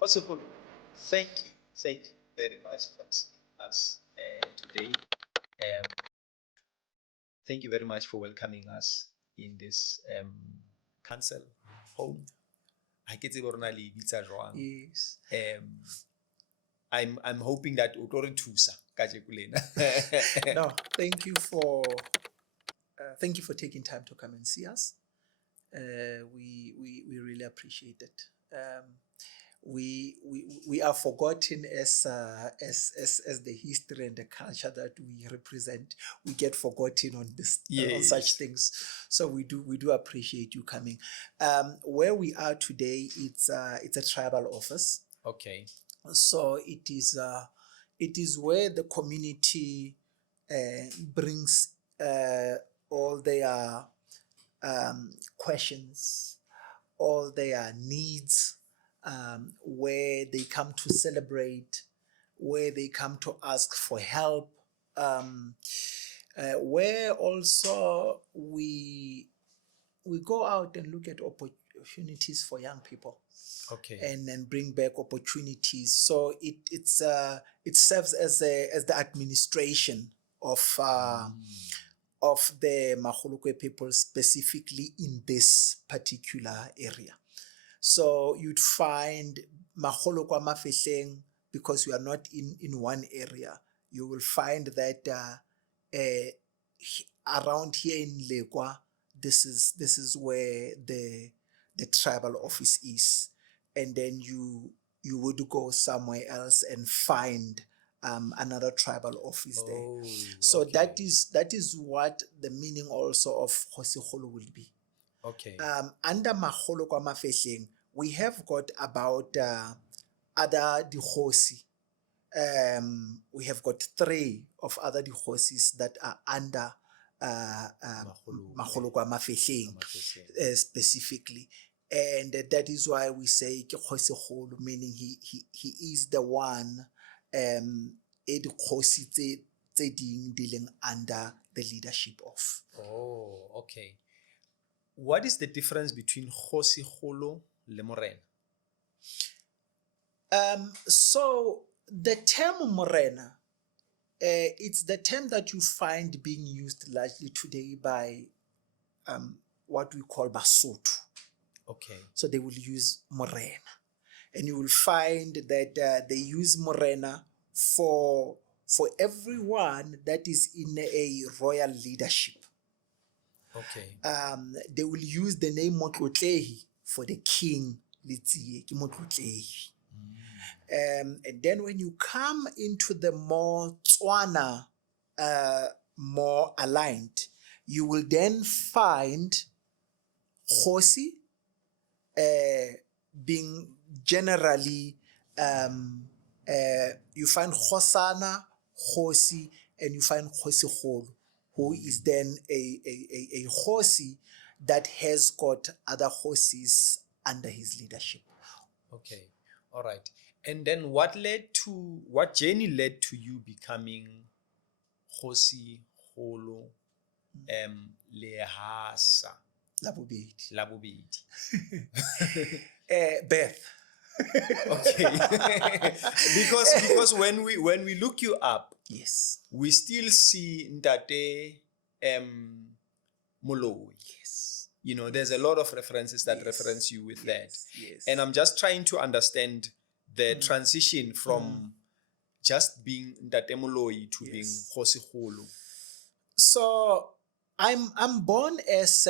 Possible. Thank you very much for us today. Um, thank you very much for welcoming us in this council home. I get it already. Yes. I'm hoping that o tlo re thusa kajeko lena. No, thank you for taking time to come and see us. We really appreciate it. We are forgotten as the history and the culture that we represent. We get forgotten on this on such Yes. things. So we do appreciate you coming. Where we are today, it's a tribal office. Okay. So it is where the community brings all their questions, all their needs, where they come to celebrate, where they come to ask for help, where also we go out and look at opportunities for young people. Okay. And then bring back opportunities. So it serves as the administration of the Magolokwe people, specifically in this particular area. So you'd find Magolokwe Mafehleng, because you are not in one area, you will find that around here in Lekwa, this is where the tribal office is. And then you would go somewhere else and find another tribal office there. So okay. that is what the meaning also of Kgosikgolo will be. Okay. Under Magolokwe Mafehleng, we have got about other dikgosi. We have got 3 of other dikgosis that are under Magolokwe Mafehleng specifically. And that is why we say Kgosikgolo, meaning he is the one dikgosi tse ding dealing under the leadership of. Oh, okay. What is the difference between Kgosikgolo le Morena? So the term Morena, it's the term that you find being used largely today by what we call Basotho. Okay. So they will use Morena. And you will find that they use Morena for everyone that is in a royal leadership. Okay. They will use the name Motlotlehi for the king. And then when you come into the more Tswana, more aligned, you will then find Kgosi being generally, you find Khosana, Kgosi, and you find Kgosikgolo, who is then a Kgosi that has got other Kgosis under his leadership. Okay. All right. And then what journey led to you becoming Kgosikgolo Lehasa? Labobedi. Birth. Okay. because when we look you up, Yes. we still see Ntate Moloi. Yes. You know, there's a lot of references that Yes. reference you with that. Yes. And I'm just trying to understand the transition from just being Ntate Moloi to being Kgosikgolo. So I'm born as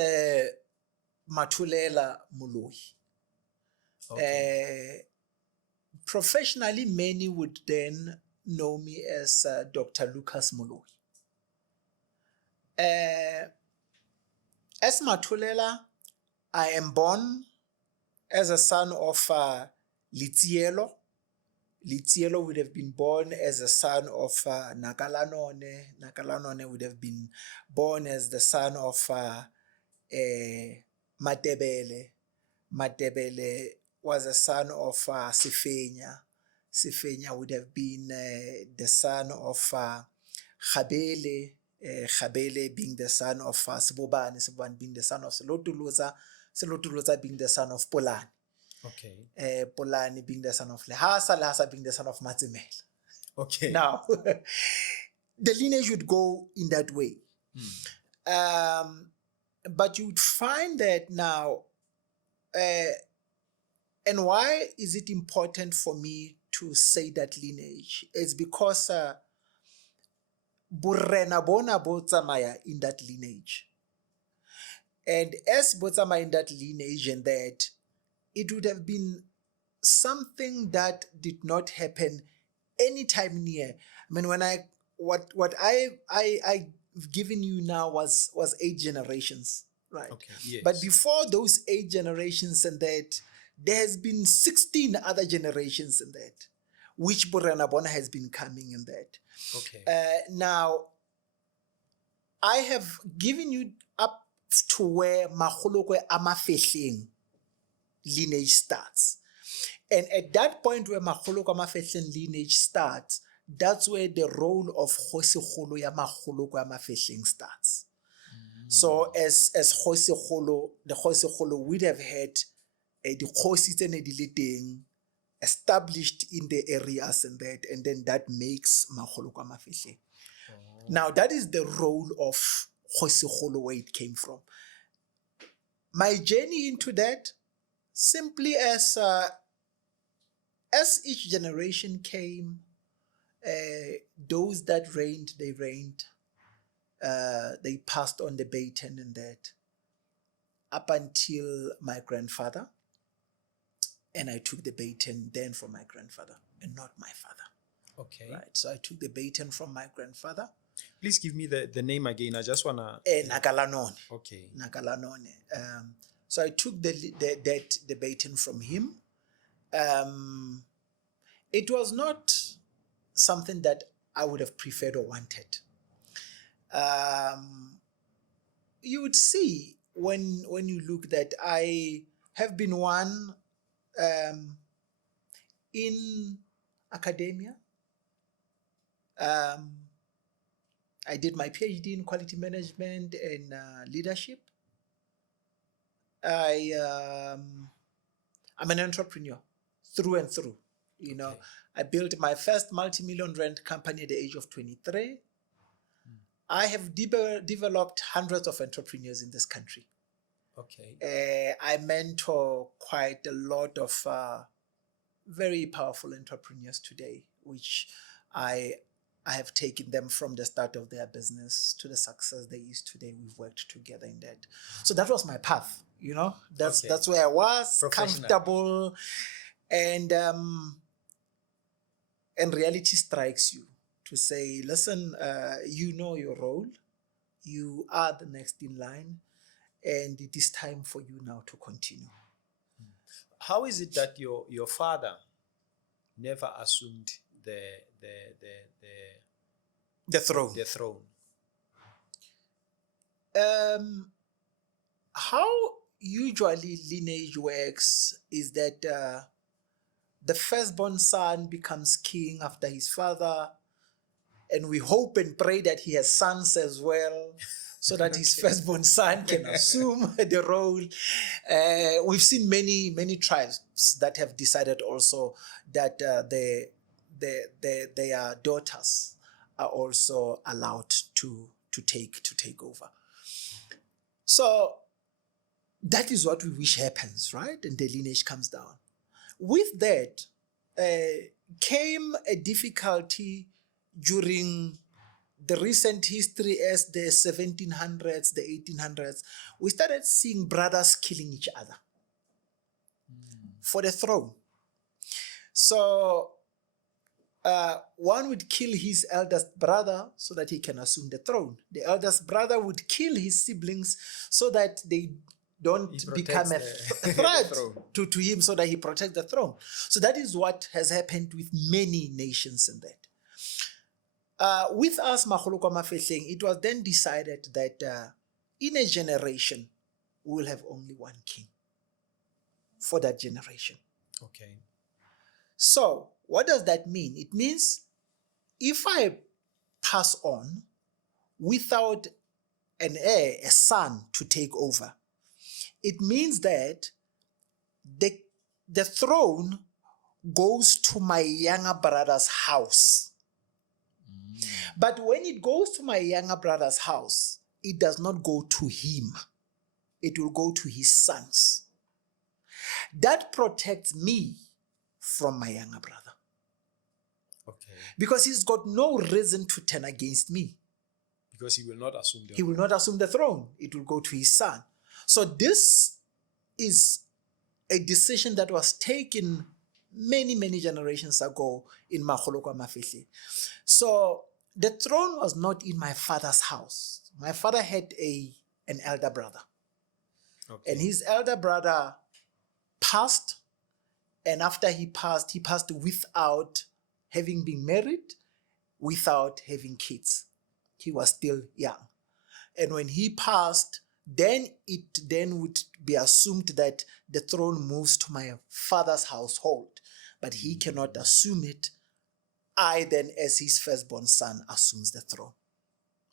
Mathulela Moloi. Okay. Professionally, many would then know me as Dr. Lucas Moloi. As Mathulela, I am born as a son of Litielo. Litielo would have been born as a son of Nakalanone. Nakalanone would have been born as the son of Matebele. Matebele was a son of Sifenya. Sifenya would have been the son of Khabele. Khabele being the son of Sebobane, Sebobane being the son of Selotoloza, Selotoloza being the son of Polane. Okay. Polani being the son of Lehasa, Lehasa being the son of Matsemela. Okay. Now, the lineage would go in that way. But you would find that now, and why is it important for me to say that lineage? It's because Borena bona bo tsamaya in that lineage. And as bo tsamaya in that lineage, and that it would have been something that did not happen anytime near. I mean, when what I've given you now was 8 generations, right? Okay. Yes. But before those 8 generations and that, there has been 16 other generations in that, which Borena Bona has been coming in that. Okay. Now, I have given you up to where Magolokwe Amafehleng lineage starts. And at that point where Magolokwe Amafehleng lineage starts, that's where the role of Kgosikgolo ya Magolokwe Amafehleng starts. So as Kgosikgolo, the Kgosikgolo would have had the Kgosi tse ne di le teng established in the areas and that, and then that makes Magolokwe Amafehleng. Now that is the role of Kgosikgolo, where it came from. My journey into that, simply as each generation came, those that reigned, they reigned. They passed on the baton and that, up until my grandfather. And I took the baton then from my grandfather and not my father. Okay. Right. So I took the baton from my grandfather. Please give me the name again. I just wanna. Nakalanone. Okay. Nakalanone. So I took the baton from him. It was not something that I would have preferred or wanted. You would see when you look that I have been one in academia. I did my PhD in quality management and leadership. I'm an entrepreneur through and through. You know, I built my first multi-million rand company at the age of 23. I have developed hundreds of entrepreneurs in this country. Okay. I mentor quite a lot of very powerful entrepreneurs today, which I have taken them from the start of their business to the success they is today. We've worked together in that. So that was my path, you know. That's where I was, comfortable, and reality strikes you to say, listen, you know your role, you are the next in line, and it is time for you now to continue. How is it that your father never assumed the throne? The throne. How usually lineage works is that the firstborn son becomes king after his father, and we hope and pray that he has sons as well, so that his firstborn son can assume the role. We've seen many tribes that have decided also that their daughters are also allowed to take over. So that is what we wish happens, right? And the lineage comes down. With that came a difficulty during the recent history, as the 1700s, the 1800s. We started seeing brothers killing each other for the throne. So one would kill his eldest brother so that he can assume the throne. The eldest brother would kill his siblings so that they don't become a threat to him, so that he protects the throne. So that is what has happened with many nations in that. With us, Magolokwe Amafehleng, it was then decided that in a generation, we will have only one king for that generation. Okay. So what does that mean? It means if I pass on without an heir, a son to take over, it means that the throne goes to my younger brother's house. But when it goes to my younger brother's house, it does not go to him. It will go to his sons. That protects me from my younger brother. Okay. Because he's got no reason to turn against me. Because he will not assume the He will not assume the throne. It will go to his son. So this is a decision that was taken many, many generations ago in Magoloko Mafehle. So the throne was not in my father's house. My father had an elder brother. Okay. And his elder brother passed. And after he passed without having been married, without having kids. He was still young. And when he passed, then it would be assumed that the throne moves to my father's household. But he cannot assume it. I then, as his firstborn son, assumes the throne.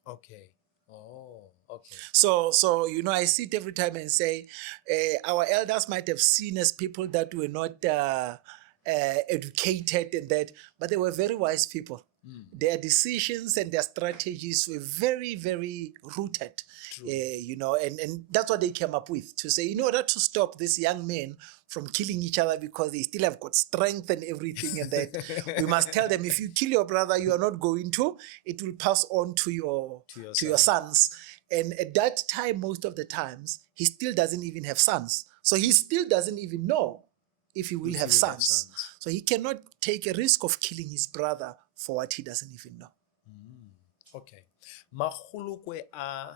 Okay. Oh, okay. So I sit every time and say, our elders might have seen as people that were not educated and that, but they were very wise people. Their decisions and their strategies were very, very rooted, and that's what they came up with, to say, in order to stop these young men from killing each other because they still have got strength and everything, and that we must tell them, if you kill your brother, you are not going to, it will pass on to your sons. And at that time, most of the times, he still doesn't even have sons. So he still doesn't even know if he will have sons. So he cannot take a risk of killing his brother for what he doesn't even know. Okay. Magolokwe a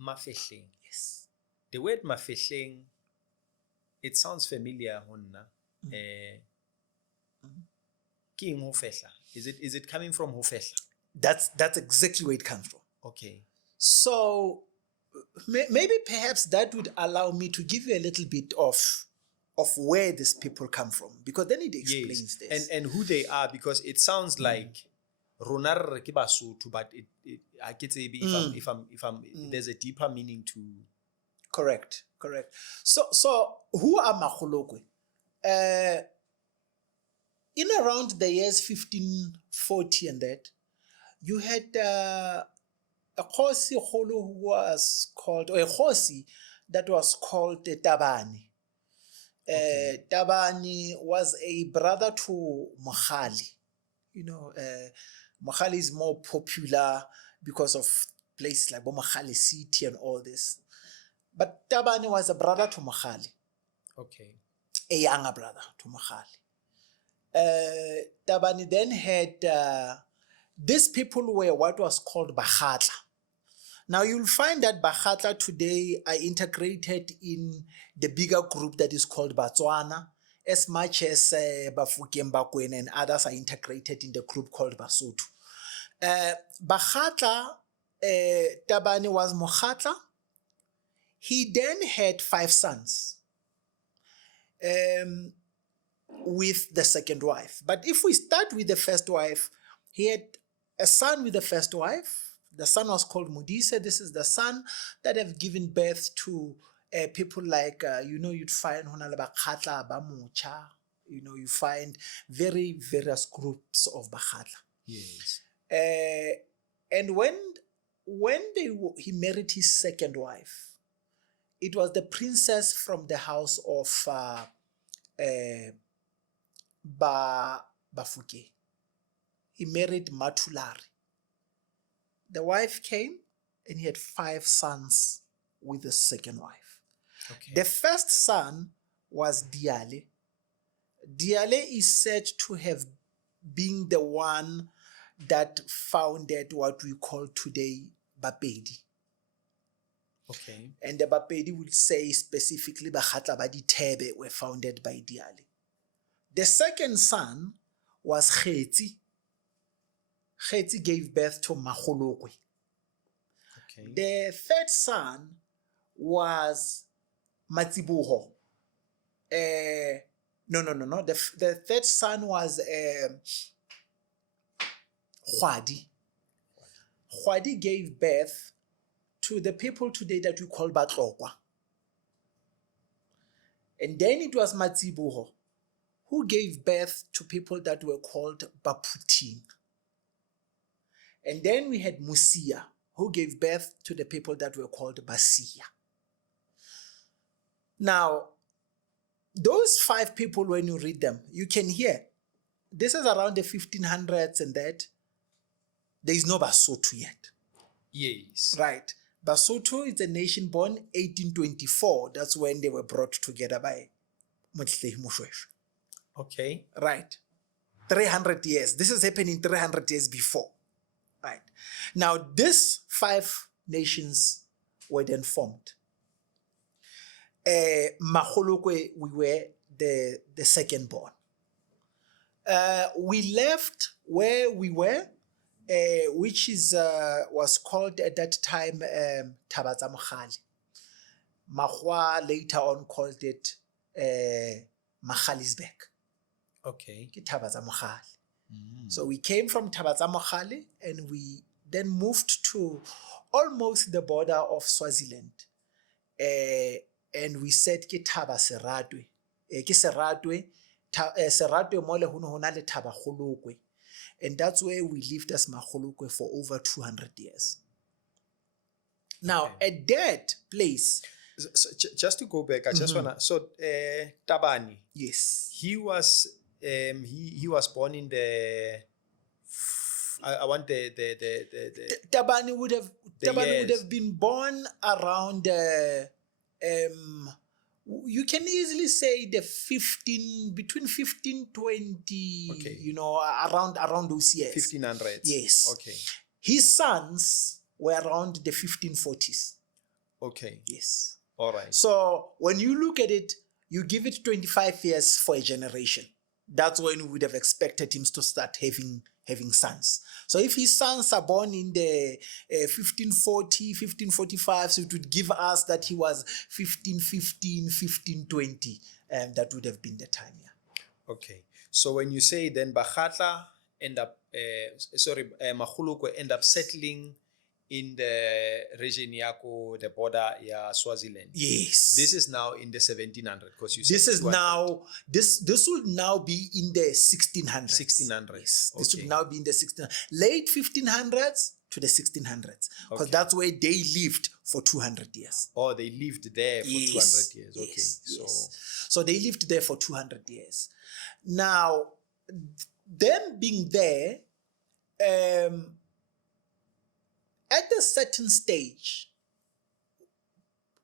Mafehleng. Yes. The word Mafehleng, it sounds familiar. King Hofehla. Is it coming from Hofehla? That's exactly where it comes from. Okay. So maybe perhaps that would allow me to give you a little bit of where these people come from, because then it explains this. And who they are, because it sounds like Ronar ke Basotho, but I can say if I'm there's a deeper meaning to. Correct. So who are Magolokwe? In around the years 1540 and that, you had a Kgosikgolo who was called, or a Kgosi that was called Tabane. Tabane was a brother to Mogale. Mogale is more popular because of places like Mogale City and all this. But Tabane was a brother to Mogale. Okay. A younger brother to Mogale. Tabane then had, these people were what was called Bakhatla. Now you'll find that Bakhatla today are integrated in the bigger group that is called Batswana, as much as Bafokeng, Bakwena and others are integrated in the group called Basotho. Bakhatla, Tabane was Mokhatla. He then had 5 sons with the second wife. But if we start with the first wife, he had a son with the first wife. The son was called Modise. This is the son that have given birth to people like, you'd find Bakhatla, Bamucha. You find various groups of Bakhatla. Yes. And when he married his second wife, it was the princess from the house of Bafuke. He married Matulari. The wife came and he had 5 sons with the second wife. Okay. The first son was Diale. Diale is said to have been the one that founded what we call today Bapedi. Okay. And the Bapedi would say specifically Bakhatla ba Dithebe were founded by Diale. The second son was Khetsi. Khetsi gave birth to Magolokwe. Okay. The third son was Matsibuho. No. The third son was Khwadi. Khwadi gave birth to the people today that we call Batlokwa. And then it was Matsibuho who gave birth to people that were called Baputing. And then we had Musia, who gave birth to the people that were called Basia. Now, those 5 people, when you read them, you can hear, this is around the 1500s and that, there is no Basotho yet. Yes. Right. Basotho is a nation born 1824. That's when they were brought together by Motlehi Moshweshwe. Okay. Right. 300 years. This is happening 300 years before. Right. Now, these 5 nations were then formed. Magolokwe, we were the second born. We left where we were, which was called at that time Thaba tsa Mogale. Magwa later on called it Magaliesburg. Okay. Thaba tsa Mogale. So we came from Thaba tsa Mogale and we then moved to almost the border of Swaziland. And we said ke Thaba Seratwe. Ke Seratwe. Seratwe mole ho na le Thaba Golokwe. And that's where we lived as Magolokwe for over 200 years. Now, at that place... So, just to go back, I just want to... So, Tabani. Yes. He was born in the... I want the Tabani would have been born around... you can easily say between 1520, okay. Around those years. 1500s. Yes. Okay. His sons were around the 1540s. Okay. Yes. All right. So when you look at it, you give it 25 years for a generation. That's when we would have expected him to start having sons. So if his sons are born in the 1540, 1545, so it would give us that he was 1515, 1520. That would have been the time, yeah. Okay. So when you say then Baghatla Magolokwe end up settling in the region yako, the border Swaziland. Yes. This is now in the 1700s because you said this is now this will now be in the 1600s. 1600s. Yes. This Okay. would now be in the late 1500s to the 1600s because that's where they lived for 200 years. Oh, they lived there for 200 years. Okay. Yes. So they lived there for 200 years. Now, them being there, at a certain stage,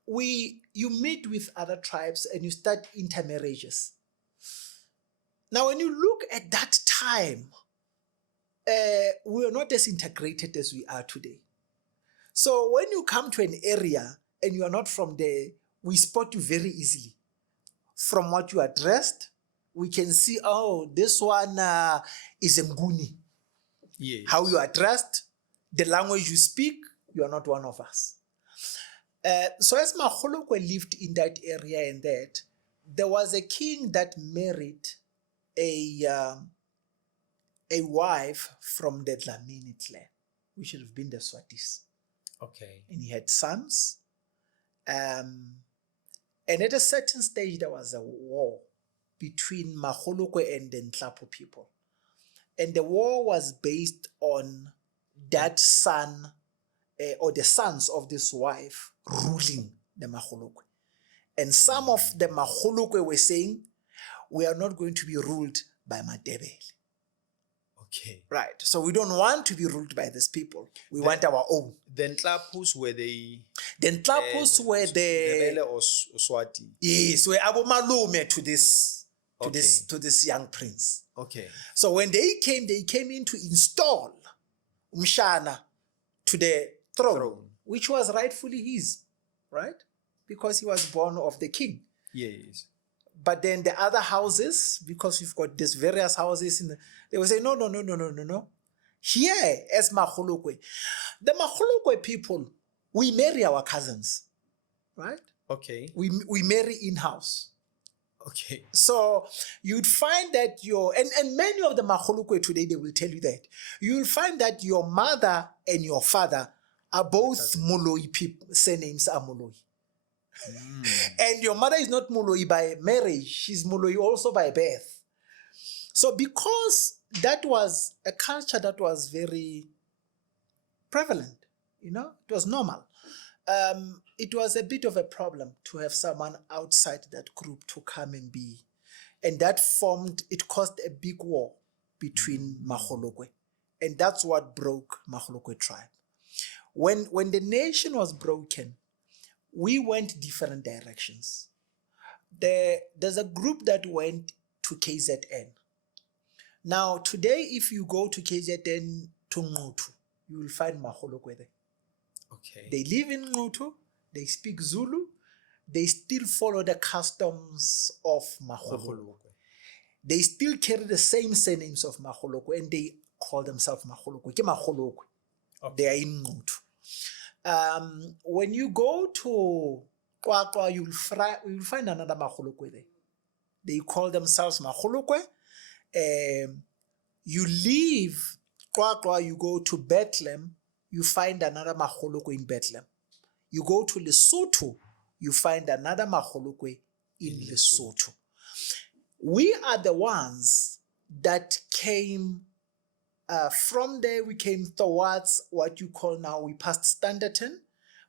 you meet with other tribes and you start intermarriages. Now, when you look at that time, we were not as integrated as we are today. So when you come to an area and you are not from there, we spot you very easily. From what you are dressed, we can see, oh, this one is a Mguni. Yes. How you are dressed, the language you speak, you are not one of us. So as Magolokwe lived in that area and that, there was a king that married a wife from the Dlamini clan, which should have been the Swatis. Okay. And he had sons. And at a certain stage, there was a war between Magolokwe and the Ntlapo people. And the war was based on that son or the sons of this wife ruling the Magolokwe. And some of the Magolokwe were saying, we are not going to be ruled by Madebele. Okay. Right. So we don't want to be ruled by these people. We want our own. The Ntlapus were the were the Ndebele or Swati. Yes, were abomalume to this young prince. Okay. So when they came in to install Umshana to the throne, which was rightfully his, right? Because he was born of the king. Yes. But then the other houses, because we've got these various houses, they will say, no. Here, as Magolokwe, the Magolokwe people, we marry our cousins, right? Okay. We marry in-house. Okay. So you'd find that and many of the Magolokwe today, they will tell you that. You'll find that your mother and your father are both Moloi people, surnames are Moloi. And your mother is not Moloi by marriage, she's Moloi also by birth. So because that was a culture that was very prevalent, it was normal. It was a bit of a problem to have someone outside that group to come and be. And that it caused a big war between Magolokwe. And that's what broke Magolokwe tribe. When the nation was broken, we went different directions. There's a group that went to KZN. Now, today, if you go to KZN to Ngutu, you will find Magolokwe there. Okay. They live in Ngutu, they speak Zulu, they still follow the customs of Magolokwe. They still carry the same surnames of Magolokwe, and they call themselves Magolokwe. Okay. They are in Ngutu. When you go to Kwakwa, you will find another Magolokwe there. They call themselves Magolokwe. You leave Kwakwa, you go to Bethlehem, you find another Magolokwe in Bethlehem. You go to Lesotho, you find another Magolokwe in Lesotho. We are the ones that came from there. We came towards what you call now, we passed Standerton.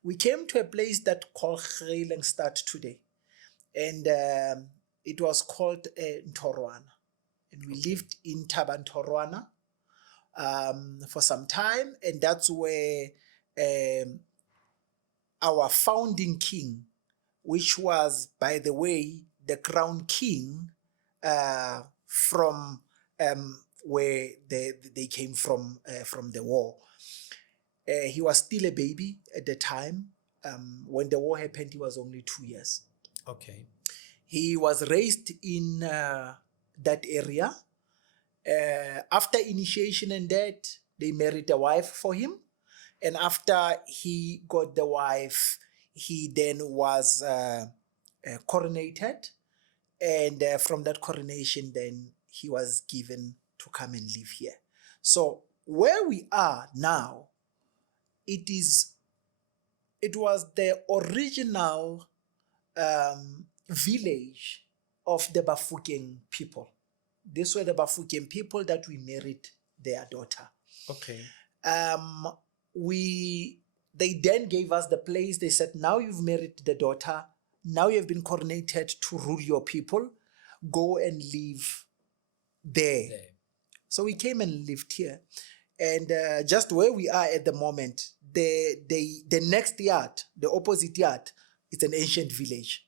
We came to a place that called Greiling today. And it was called Ntorwana. And we lived in Tabantorwana for some time. And that's where our founding king, which was, by the way, the crown king from where they came from the war. He was still a baby at the time. When the war happened, he was only 2 years. Okay. He was raised in that area. After initiation and that, they married a wife for him. And after he got the wife, he then was coronated. And from that coronation, then he was given to come and live here. So where we are now, it was the original village of the Bafokeng people. These were the Bafokeng people that we married their daughter. Okay. They then gave us the place. They said, now you've married the daughter. Now you have been coronated to rule your people. Go and live there. So we came and lived here. And just where we are at the moment, the next yard, the opposite yard, it's an ancient village.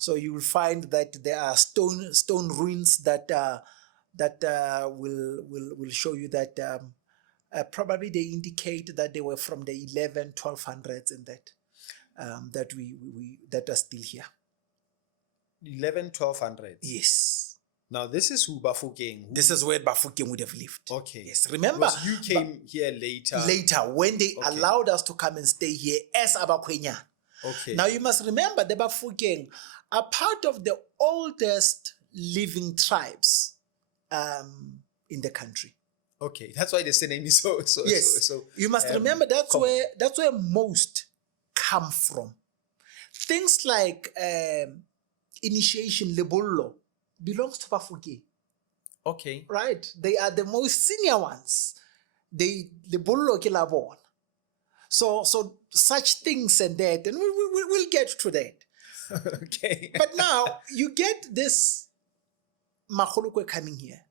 So you will find that there are stone ruins that will show you that probably they indicate that they were from the 1200s and that are still here. 1200s. Yes. Now this is who Bafokeng. This is where Bafokeng would have lived. Okay. Yes. Remember, because you came here later. Later, when they allowed us to come and stay here as Abakwenya. Okay. Now you must remember the Bafokeng are part of the oldest living tribes in the country. Okay, that's why the surname is so. Yes, so you must remember that's where most come from. Things like initiation, lebollo, belongs to Bafokeng. Okay. Right? They are the most senior ones. Lebollo ke la bona. So such things and that, and we'll get to that. Okay. But now you get this Magolokwe coming here,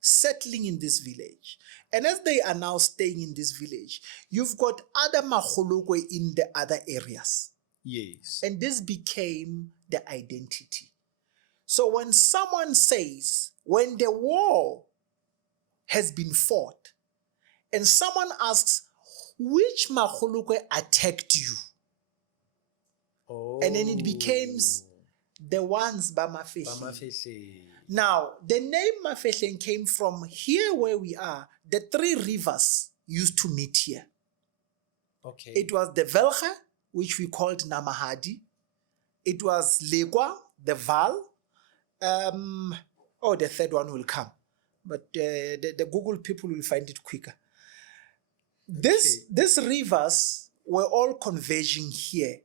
settling in this village. And as they are now staying in this village, you've got other Magolokwe in the other areas. Yes. And this became the identity. So when someone says, when the war has been fought, and someone asks, which Magolokwe attacked you? Oh. And then it becomes the ones by Mafehleng. Now, the name Mafehleng came from here where we are. The three rivers used to meet here. Okay. It was the Velge, which we called Namahadi. It was Legwa, the Vaal. The third one will come. But the Google people will find it quicker. These rivers were all converging here.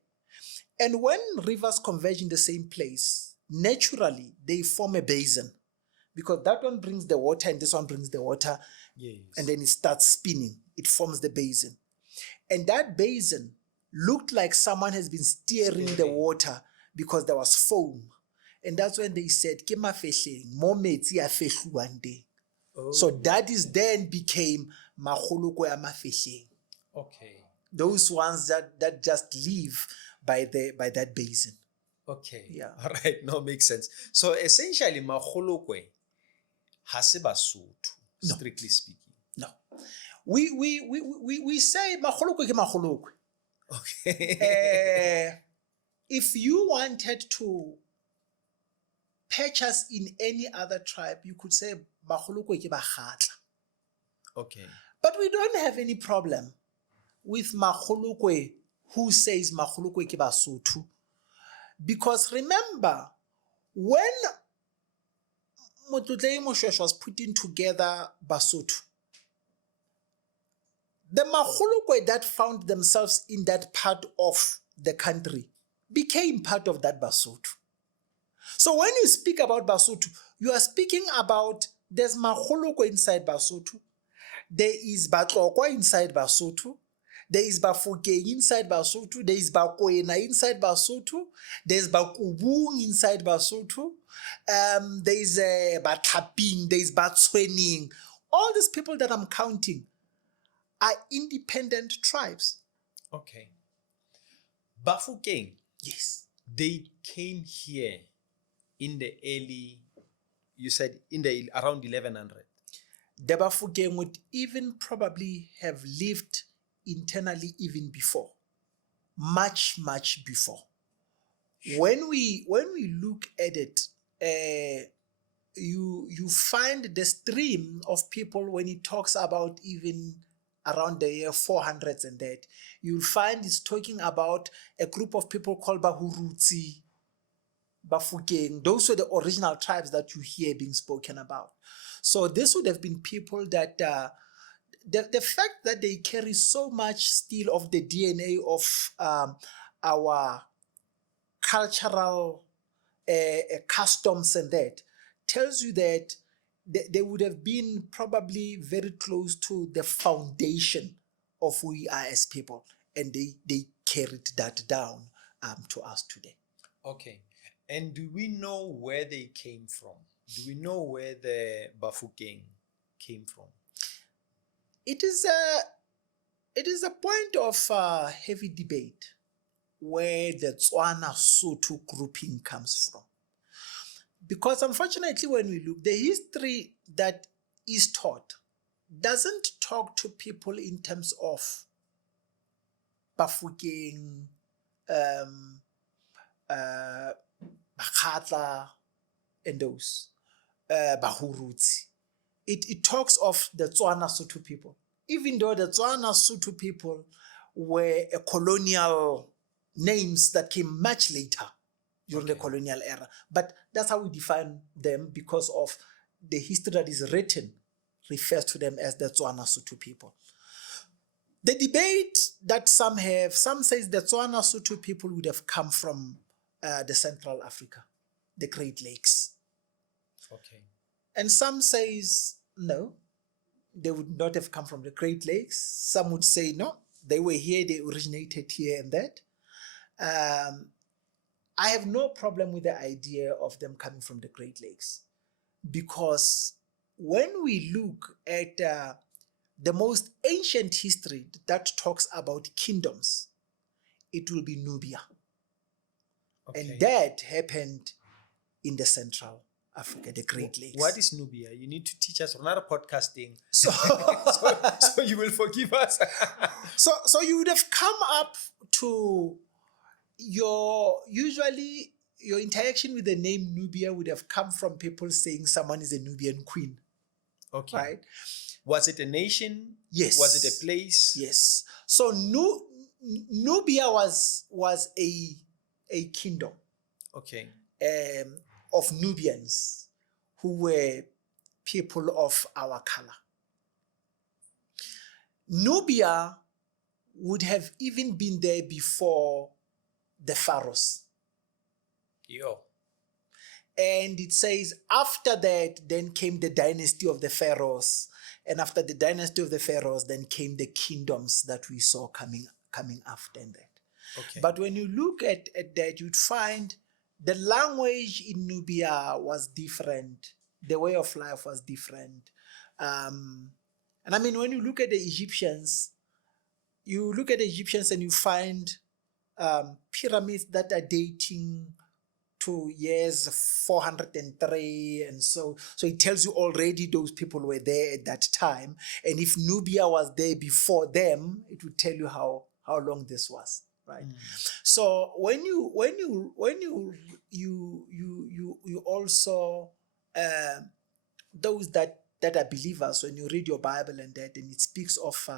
And when rivers converge in the same place, naturally, they form a basin. because that one brings the water and this one brings the water. Yes. And then it starts spinning. It forms the basin. And that basin looked like someone has been steering the water because there was foam. And that's when they said, "Ke mafehleng, mo metsi a fehluwang teng." So that is then became magoloko a mafehleng. Okay. Those ones that just live by that basin. Okay. Yeah. All right. No, makes sense. So essentially, magolokwe ha se Basotho, strictly speaking. No. We say magolokwe ke magolokwe. Okay. If you wanted to patch us in any other tribe, you could say magolokwe ke bagatla. Okay. But we don't have any problem with magolokwe who says magolokwe ke Basotho. Because remember, when Motlotleng Moshweshwe was putting together Basotho, the magolokwe that found themselves in that part of the country became part of that Basotho. So when you speak about Basotho, you are speaking about there's magolokwe inside Basotho, there is Batlokwa inside Basotho, there is Bafokeng inside Basotho, there is Bakwena inside Basotho, there is Bakubung inside Basotho, there is Batlaping, there is Batswening. All these people that I'm counting are independent tribes. Okay. Bafokeng, Yes. they came here in the early, you said in the around 1100. The Bafokeng would even probably have lived internally even before, much before. When we look at it, you find the stream of people when it talks about even around the year 400s and that, you'll find it's talking about a group of people called Bahurutsi, Bafokeng. Those were the original tribes that you hear being spoken about. So this would have been people that the fact that they carry so much still of the DNA of our cultural customs and that tells you that they would have been probably very close to the foundation of who we are as people, and they carried that down to us today. Okay. And do we know where they came from? Do we know where the Bafokeng came from? It is a point of heavy debate where the Tswana Sotho grouping comes from. Because unfortunately, when we look, the history that is taught doesn't talk to people in terms of Bafokeng, Bakhatla, and those, Bahurutsi. It talks of the Tswana Sotho people, even though the Tswana Sotho people were a colonial names that came much later during the colonial era. But that's how we define them, because of the history that is written refers to them as the Tswana Sotho people. The debate that some have, some says the Tswana Sotho people would have come from the Central Africa, the Great Lakes. Okay. And some says no, they would not have come from the Great Lakes. Some would say no, they were here, they originated here and that. I have no problem with the idea of them coming from the Great Lakes, because when we look at the most ancient history that talks about kingdoms, it will be Nubia. Okay. And that happened in the Central Africa, the Great Lakes. What is Nubia? You need to teach us. We're not a podcasting. So, so you will forgive us. so you would have come up to usually your interaction with the name Nubia would have come from people saying someone is a Nubian queen. Okay. Right? Was it a nation? Yes. Was it a place? Yes. So Nubia was a kingdom. Okay. Of Nubians who were people of our color. Nubia would have even been there before the pharaohs. Yo. And it says, after that, then came the dynasty of the pharaohs. And after the dynasty of the pharaohs, then came the kingdoms that we saw coming after that. Okay. But when you look at that, you'd find the language in Nubia was different. The way of life was different. And I mean, when you look at the Egyptians, and you find pyramids that are dating to years 403, and so it tells you already those people were there at that time. And if Nubia was there before them, it would tell you how long this was, right? So when you also those that are believers, when you read your Bible and it speaks of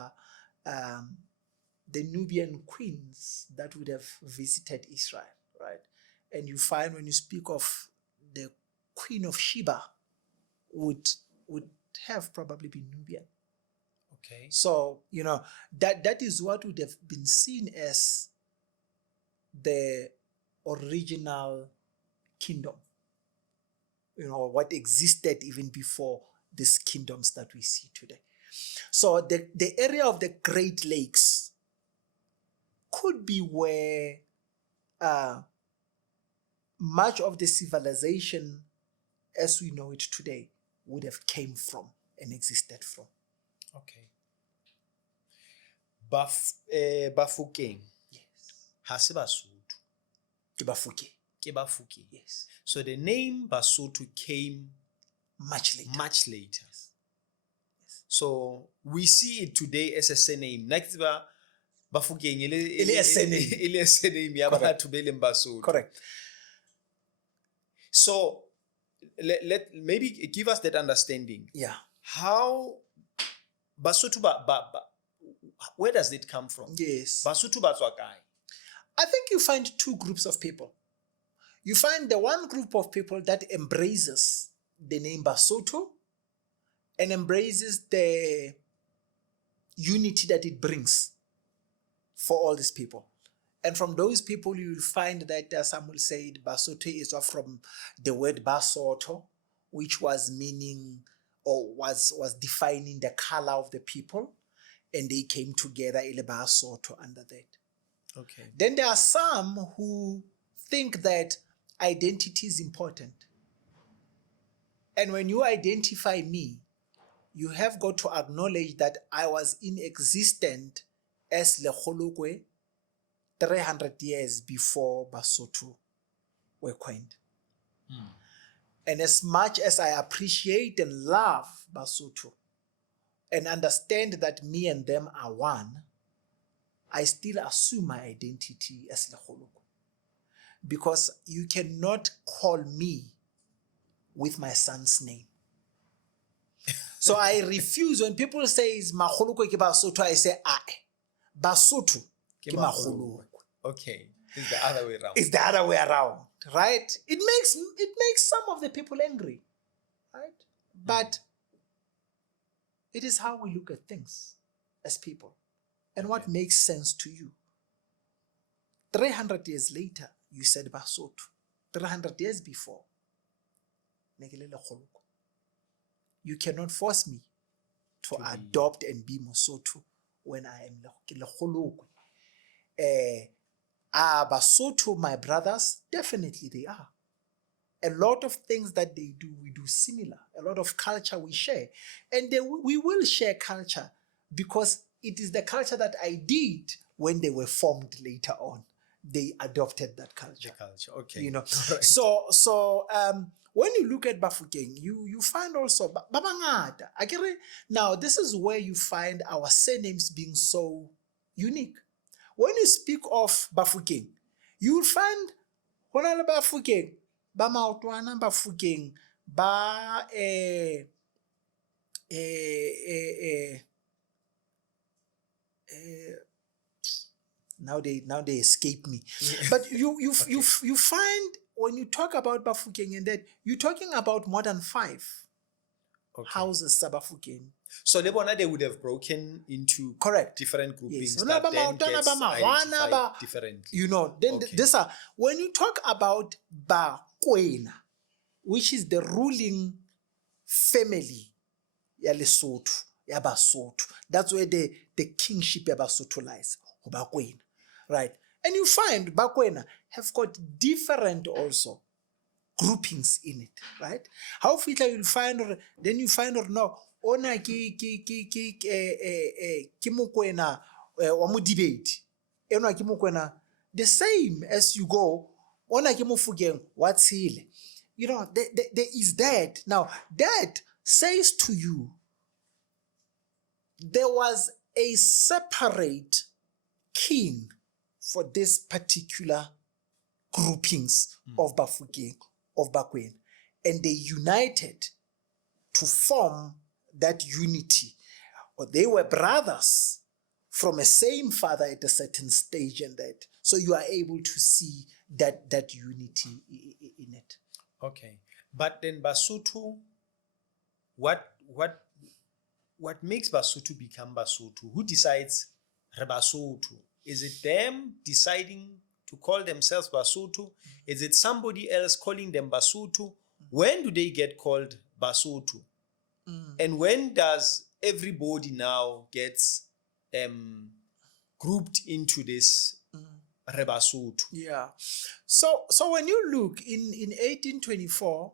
the Nubian queens that would have visited Israel, right? And you find when you speak of the Queen of Sheba would have probably been Nubian. Okay. So, that is what would have been seen as the original kingdom, what existed even before these kingdoms that we see today. So the area of the Great Lakes could be where much of the civilization as we know it today would have came from and existed from. Okay. Bafokeng. Yes. Ha se Basotho. Ke Bafokeng. Ke Bafokeng. Yes. So the name Basotho came much later. Yes. So we see it today as a surname. Next Bafokeng ele a surname ya batho be leng Basotho. Correct. So let maybe give us that understanding. Yeah. How Basotho where does it come from? Yes. Basotho batswa kae? I think you find two groups of people. You find the one group of people that embraces the name Basotho and embraces the unity that it brings for all these people. And from those people, you will find that some will say Basotho is from the word Basotho, which was meaning or was defining the color of the people, and they came together in Basotho under that. Okay. Then there are some who think that identity is important. And when you identify me, you have got to acknowledge that I was in existence as Lekgolokwe 300 years before Basotho were coined. And as much as I appreciate and love Basotho and understand that me and them are one, I still assume my identity as Lekgolokwe. Because you cannot call me with my son's name. So I refuse when people say Magolokwe ke Basotho, I say Basotho ke Magolokwe. Okay, it's the other way around. It's the other way around, right? It makes some of the people angry, right? But it is how we look at things as people and what makes sense to you. 300 years later, you said Basotho. 300 years before, you cannot force me to adopt and be Mosotho when I am Lekgolokwe. Are Basotho my brothers? Definitely they are. A lot of things that they do, we do similar. A lot of culture we share. And we will share culture because it is the culture that I did when they were formed later on. They adopted that culture. The culture, okay. You know. Right. So when you look at Bafokeng, you find also Babangata. Now this is where you find our surnames being so unique. When you speak of Bafokeng, you will find Honala Bafokeng, ba Maotwana Bafokeng, ba now they escape me. But you find when you talk about Bafokeng and that you're talking about more than 5 houses Bafokeng. So they would have broken into different groupings. Yes. That then gets identified differently. Then these are when you talk about Bakwena, which is the ruling family ya Lesotho, ya Basotho. That's where the kingship ya Basotho lies, Bakwena, right? And you find Bakwena have got different also groupings in it, right? How fitla you'll find, or then you find, or no, ona ki Mokwena wa Modibedi, enwa ki Mokwena, the same as you go, ona ki Mofokeng wa Tshile. You know, there is that. Now, that says to you, there was a separate king for this particular groupings of Bafokeng, of Bakwena, and they united to form that unity. Or they were brothers from a same father at a certain stage, and that. So you are able to see that unity in it. Okay, but then Basotho, what makes Basotho become Basotho? Who decides re Basotho? Is it them deciding to call themselves Basotho? Is it somebody else calling them Basotho? When do they get called Basotho? And when does everybody now gets grouped into this Basotho? Yeah. So when you look in 1824,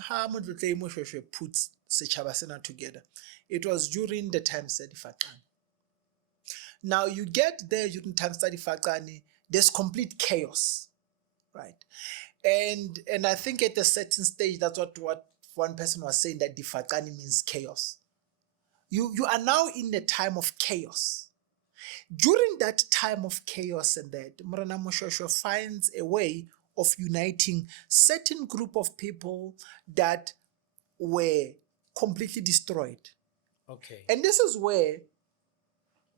how Modlotla puts Setšhaba sena together, it was during the time Study Faqane. Now you get there during time Study Faqane, there's complete chaos, right? And I think at a certain stage, that's what one person was saying, that Difaqane means chaos. You are now in the time of chaos. During that time of chaos, and that Morena Moshosho finds a way of uniting certain group of people that were completely destroyed. Okay. And this is where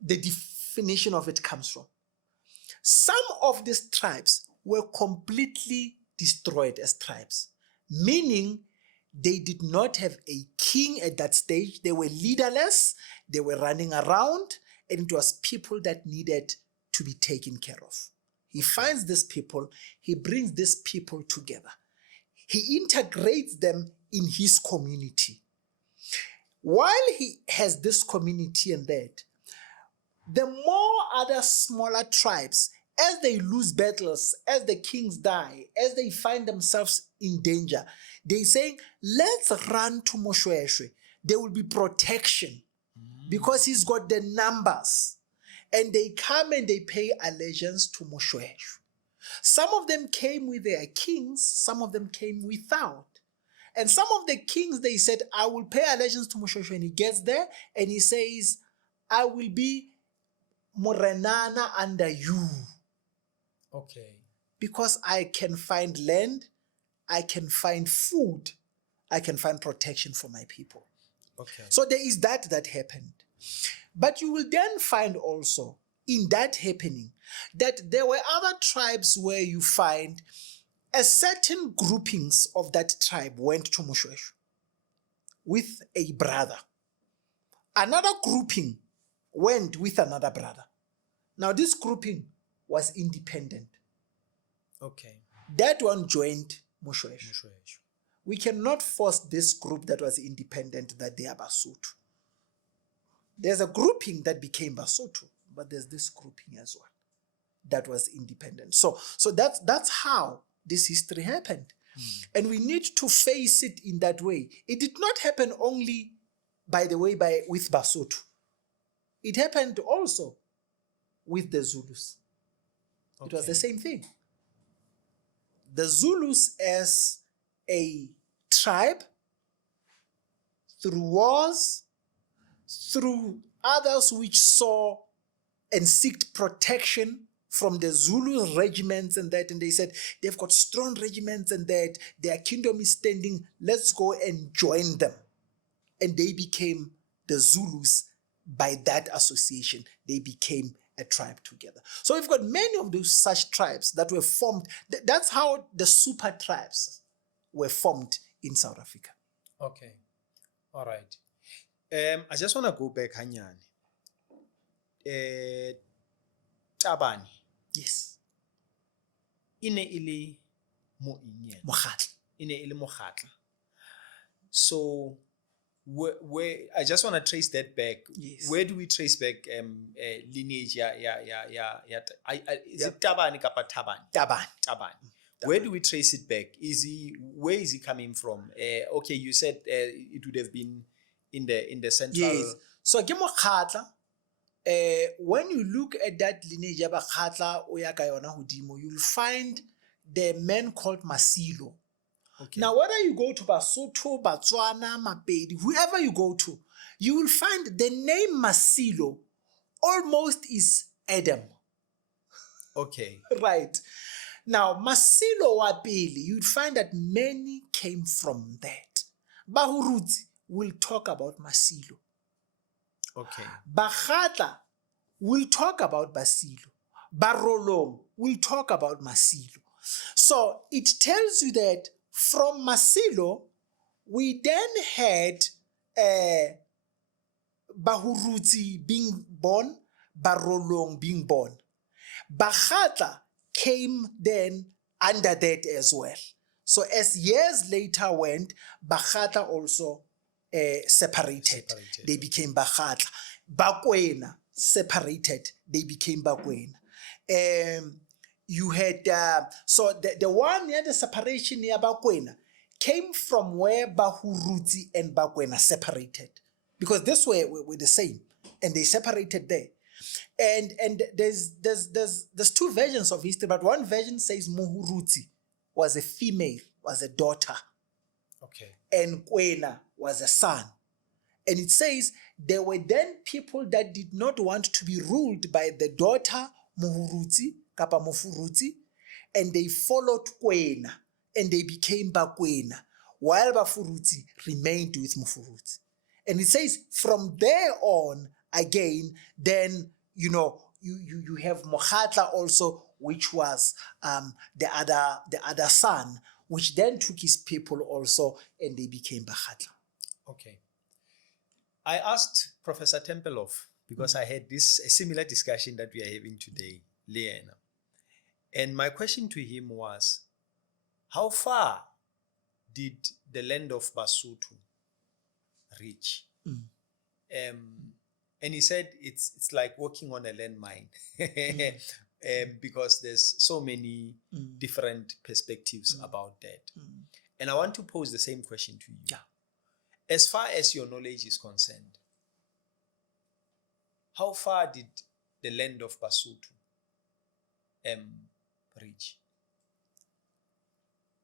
the definition of it comes from. Some of these tribes were completely destroyed as tribes, meaning they did not have a king at that stage. They were leaderless, they were running around, and it was people that needed to be taken care of. He finds these people, he brings these people together. He integrates them in his community. While he has this community and that, the more other smaller tribes, as they lose battles, as the kings die, as they find themselves in danger, they say, let's run to Moshweshwe. There will be protection because he's got the numbers. And they come and they pay allegiance to Moshweshwe. Some of them came with their kings, some of them came without. And some of the kings, they said, I will pay allegiance to Moshweshwe. And he gets there and he says, I will be Morenana under you. Okay. Because I can find land, I can find food, I can find protection for my people. Okay. So there is that happened. But you will then find also in that happening that there were other tribes where you find a certain groupings of that tribe went to Moshweshwe with a brother. Another grouping went with another brother. Now this grouping was independent. Okay. That one joined Moshweshwe. We cannot force this group that was independent that they are Basotho. There's a grouping that became Basotho, but there's this grouping as well that was independent. So that's how this history happened. And we need to face it in that way. It did not happen only, by the way, with Basotho. It happened also with the Zulus. Okay. It was the same thing. The Zulus as a tribe, through wars, through others which saw and sought protection from the Zulu regiments and that, and they said, they've got strong regiments and that, their kingdom is standing, let's go and join them. And they became the Zulus by that association. They became a tribe together. So we've got many of those such tribes that were formed. That's how the super tribes were formed in South Africa. Okay. All right. I just want to go back, Hanyane. Tabane. Yes. Ine ili mo Inyela. Mogatli. e ne e le mokgatla. So where I just want to trace that back. Yes. Where do we trace back lineage is it Tabane kapa Tabane? Tabane. Tabane. Where do we trace it back? Where is he coming from? Okay, you said it would have been in the central. Yes. So ke mokgatla. When you look at that lineage ya bakgatla o ya ka yona hodimo, you'll find the man called Masilo. Okay. Now, whether you go to Basotho, Botswana, Mapedi, whoever you go to, you will find the name Masilo almost is Adam. Okay. Right. Now, Masilo wa pele, you'd find that many came from that. Bahurutsi will talk about Masilo. Okay. Bakgatla will talk about Basilo. Barolong will talk about Masilo. So it tells you that from Masilo, we then had Bahurutsi being born, Barolong being born. Bakgatla came then under that as well. So as years later went, Bakgatla also separated. They became Bakgatla. Bakwena separated. They became Bakwena. You had so the one near the separation near Bakwena came from where Bahurutsi and Bakwena separated, because this way were the same, and they separated there. And there's two versions of history, but one version says Muhurutsi was a female, was a daughter, okay, and Kwena was a son. And it says there were then people that did not want to be ruled by the daughter Muhurutsi kapa Mufurutsi, and they followed Kwena and they became Bakwena, while Bafurutsi remained with Mufurutsi. And it says from there on again, then you have Mokgatla also, which was the other son, which then took his people also, and they became Bakgatla. Okay. I asked Professor Tempelov, because I had a similar discussion that we are having today, Leena. And my question to him was, how far did the land of Basotho reach? And he said it's like walking on a landmine because there's so many different perspectives about that. And I want to pose the same question to you. Yeah. As far as your knowledge is concerned, how far did the land of Basotho reach?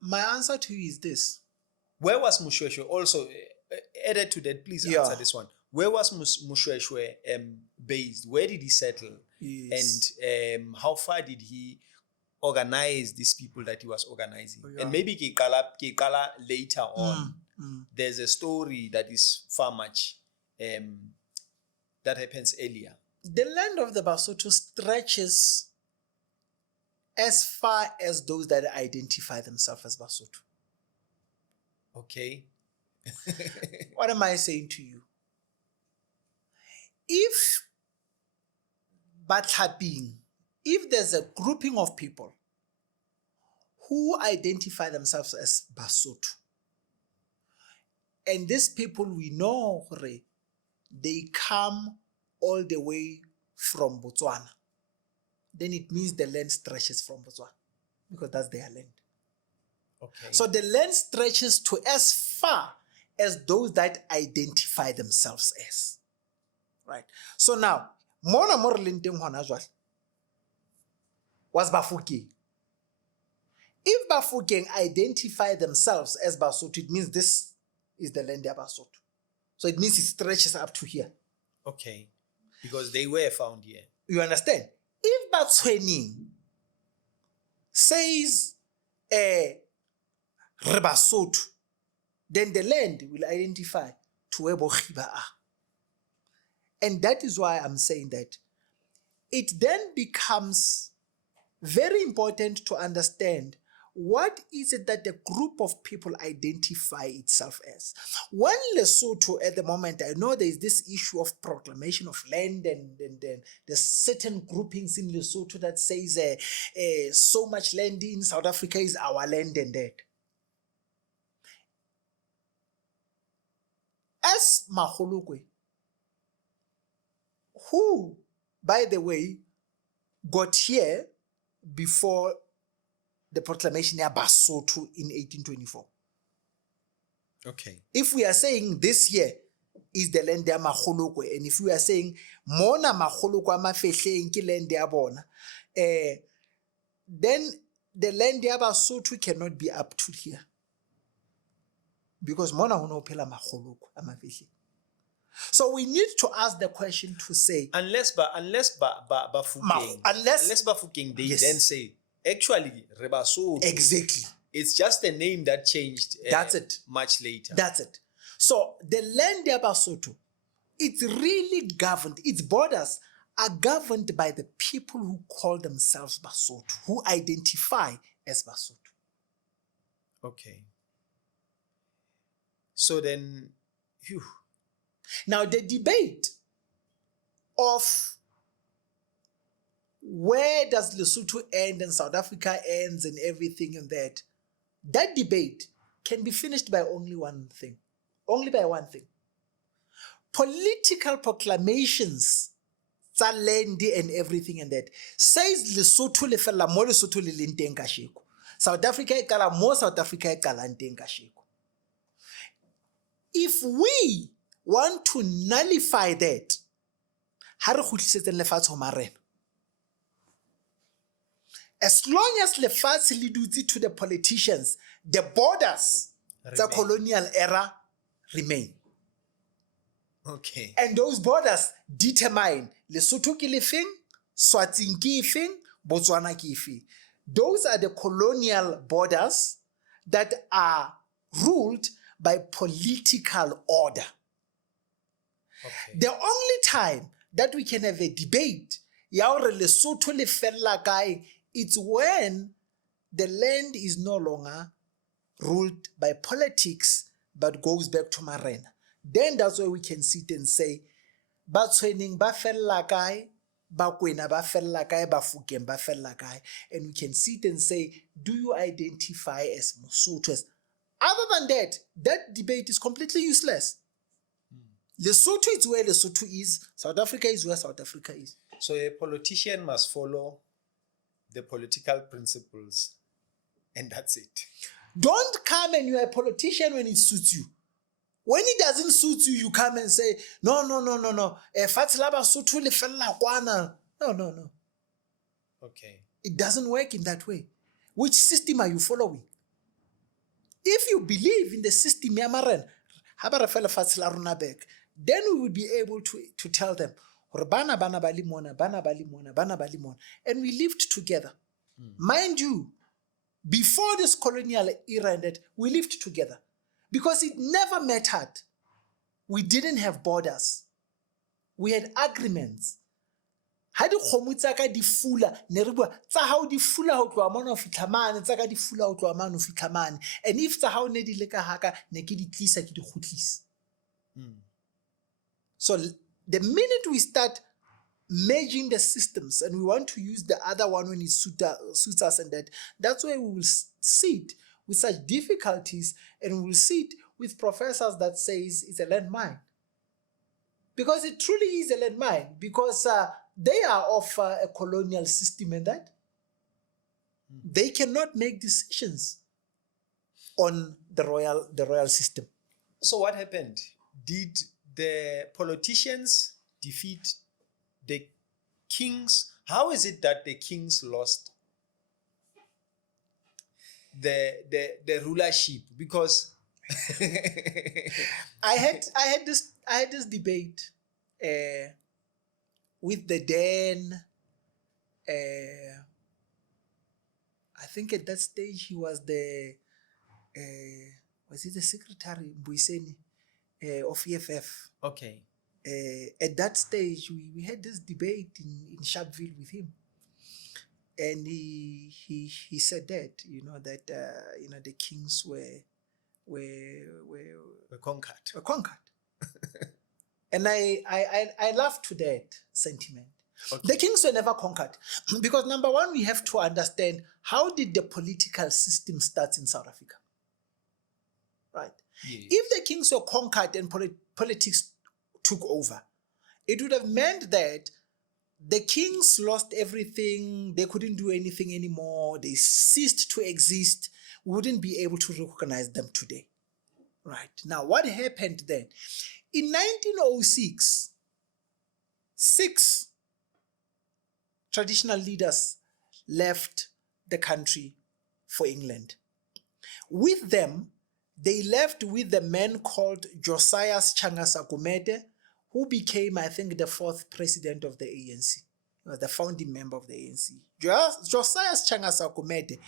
My answer to you is this. Where was Mushweshwe? Also, added to that, please answer this one. Where was Mushweshwe based? Where did he settle? Yes. And how far did he organize these people that he was organizing? Oh, yeah. And maybe Kekala later on, there's a story that is far much that happens earlier. The land of the Basotho stretches as far as those that identify themselves as Basotho. Okay. What am I saying to you? If there's a grouping of people who identify themselves as Basotho, and these people we know they come all the way from Botswana, then it means the land stretches from Botswana, because that's their land. Okay. So the land stretches to as far as those that identify themselves as. Right. So now, mona mo re leng teng hona jwale was Bafokeng. If Bafokeng identify themselves as Basotho, it means this is the land of Basotho. So it means it stretches up to here. Okay. Because they were found here. You understand? If Batswening says re Basotho, then the land will identify to where Bokgiba are. And that is why I'm saying that it then becomes very important to understand what is it that the group of people identify itself as. When Lesotho at the moment, I know there is this issue of proclamation of land, and there's certain groupings in Lesotho that says so much land in South Africa is our land and that. as Magolokwe, who, by the way, got here before the proclamation of Basotho in 1824. Okay. If we are saying this year is the land ya Magolokwe, and if we are saying mona Magolokwe ama fehleng ke land ya bona, then the land ya Basotho cannot be up to here. Because mona ho no phela Magolokwe ama fehleng. So we need to ask the question to say, unless Bafokeng, they yes. then say, actually, Rebasotho. Exactly. It's just a name that changed. That's it. Much later. That's it. So the land ya Basotho, it's really governed, its borders are governed by the people who call themselves Basotho, who identify as Basotho. Okay. So then, phew. Now the debate of where does Lesotho end and South Africa ends and everything and that debate can be finished by only one thing. Only by one thing. Political proclamations, tsa land and everything and that, says Lesotho le fela mo Lesotho le leng teng kasheko. South Africa e kala mo South Africa e kalang teng kasheko. If we want to nullify that, ha re kgutlisetseng lefatshe ho marena. As long as lefatshe le dutse to the politicians, the borders, the colonial era remain. Okay. And those borders determine Lesotho ke lefeng, Swarteng ke efeng, Botswana ke efeng. Those are the colonial borders that are ruled by political order. Okay. The only time that we can have a debate, ya hore Lesotho le fella kae, it's when the land is no longer ruled by politics but goes back to marena. Then that's where we can sit and say, ba tshweneng ba fella kae, ba kwena ba fella kae, ba Fokeng ba fella kae, and we can sit and say, do you identify as Mosotho? Other than that, that debate is completely useless. Lesotho is where Lesotho is, South Africa is where South Africa is. So a politician must follow the political principles, and that's it. Don't come and you're a politician when it suits you. When it doesn't suit you, you come and say, no. No. Okay. It doesn't work in that way. Which system are you following? If you believe in the system, then we will be able to tell them, and we lived together. Mind you, before this colonial era ended, we lived together. Because it never mattered. We didn't have borders. We had agreements. Ha di kgomo tsa ka di fula, ne re bua tsa hao di fula ho tloha mona ho fihla mane, tsa ka di fula ho tloha mane ho fihla mane. And if tsa hao ne di le ka haka, ne ke di tlisa ke di kgutlisa. So the minute we start merging the systems and we want to use the other one when it suits us, and that's where we will sit with such difficulties, and we will sit with professors that says it's a landmine. Because it truly is a landmine, because they are of a colonial system, and that they cannot make decisions on the royal system. So what happened? Did the politicians defeat the kings? How is it that the kings lost the rulership? Because I had this debate with the then I think at that stage he was was he the secretary Mbuiseni of EFF. Okay. At that stage we had this debate in Sharpeville with him. And he said that, that the kings were conquered. And I laughed to that sentiment. Okay. The kings were never conquered. Because number one, we have to understand, how did the political system start in South Africa? Right? Yes. If the kings were conquered and politics took over, it would have meant that the kings lost everything. They couldn't do anything anymore. They ceased to exist. We wouldn't be able to recognize them today. Right. Now, what happened then? In 1906, 6 traditional leaders left the country for England. With them, they left with the man called Josiah Changasa Gumede, who became, I think, the 4th president of the ANC. He was the founding member of the ANC. Josiah Changasa Gumede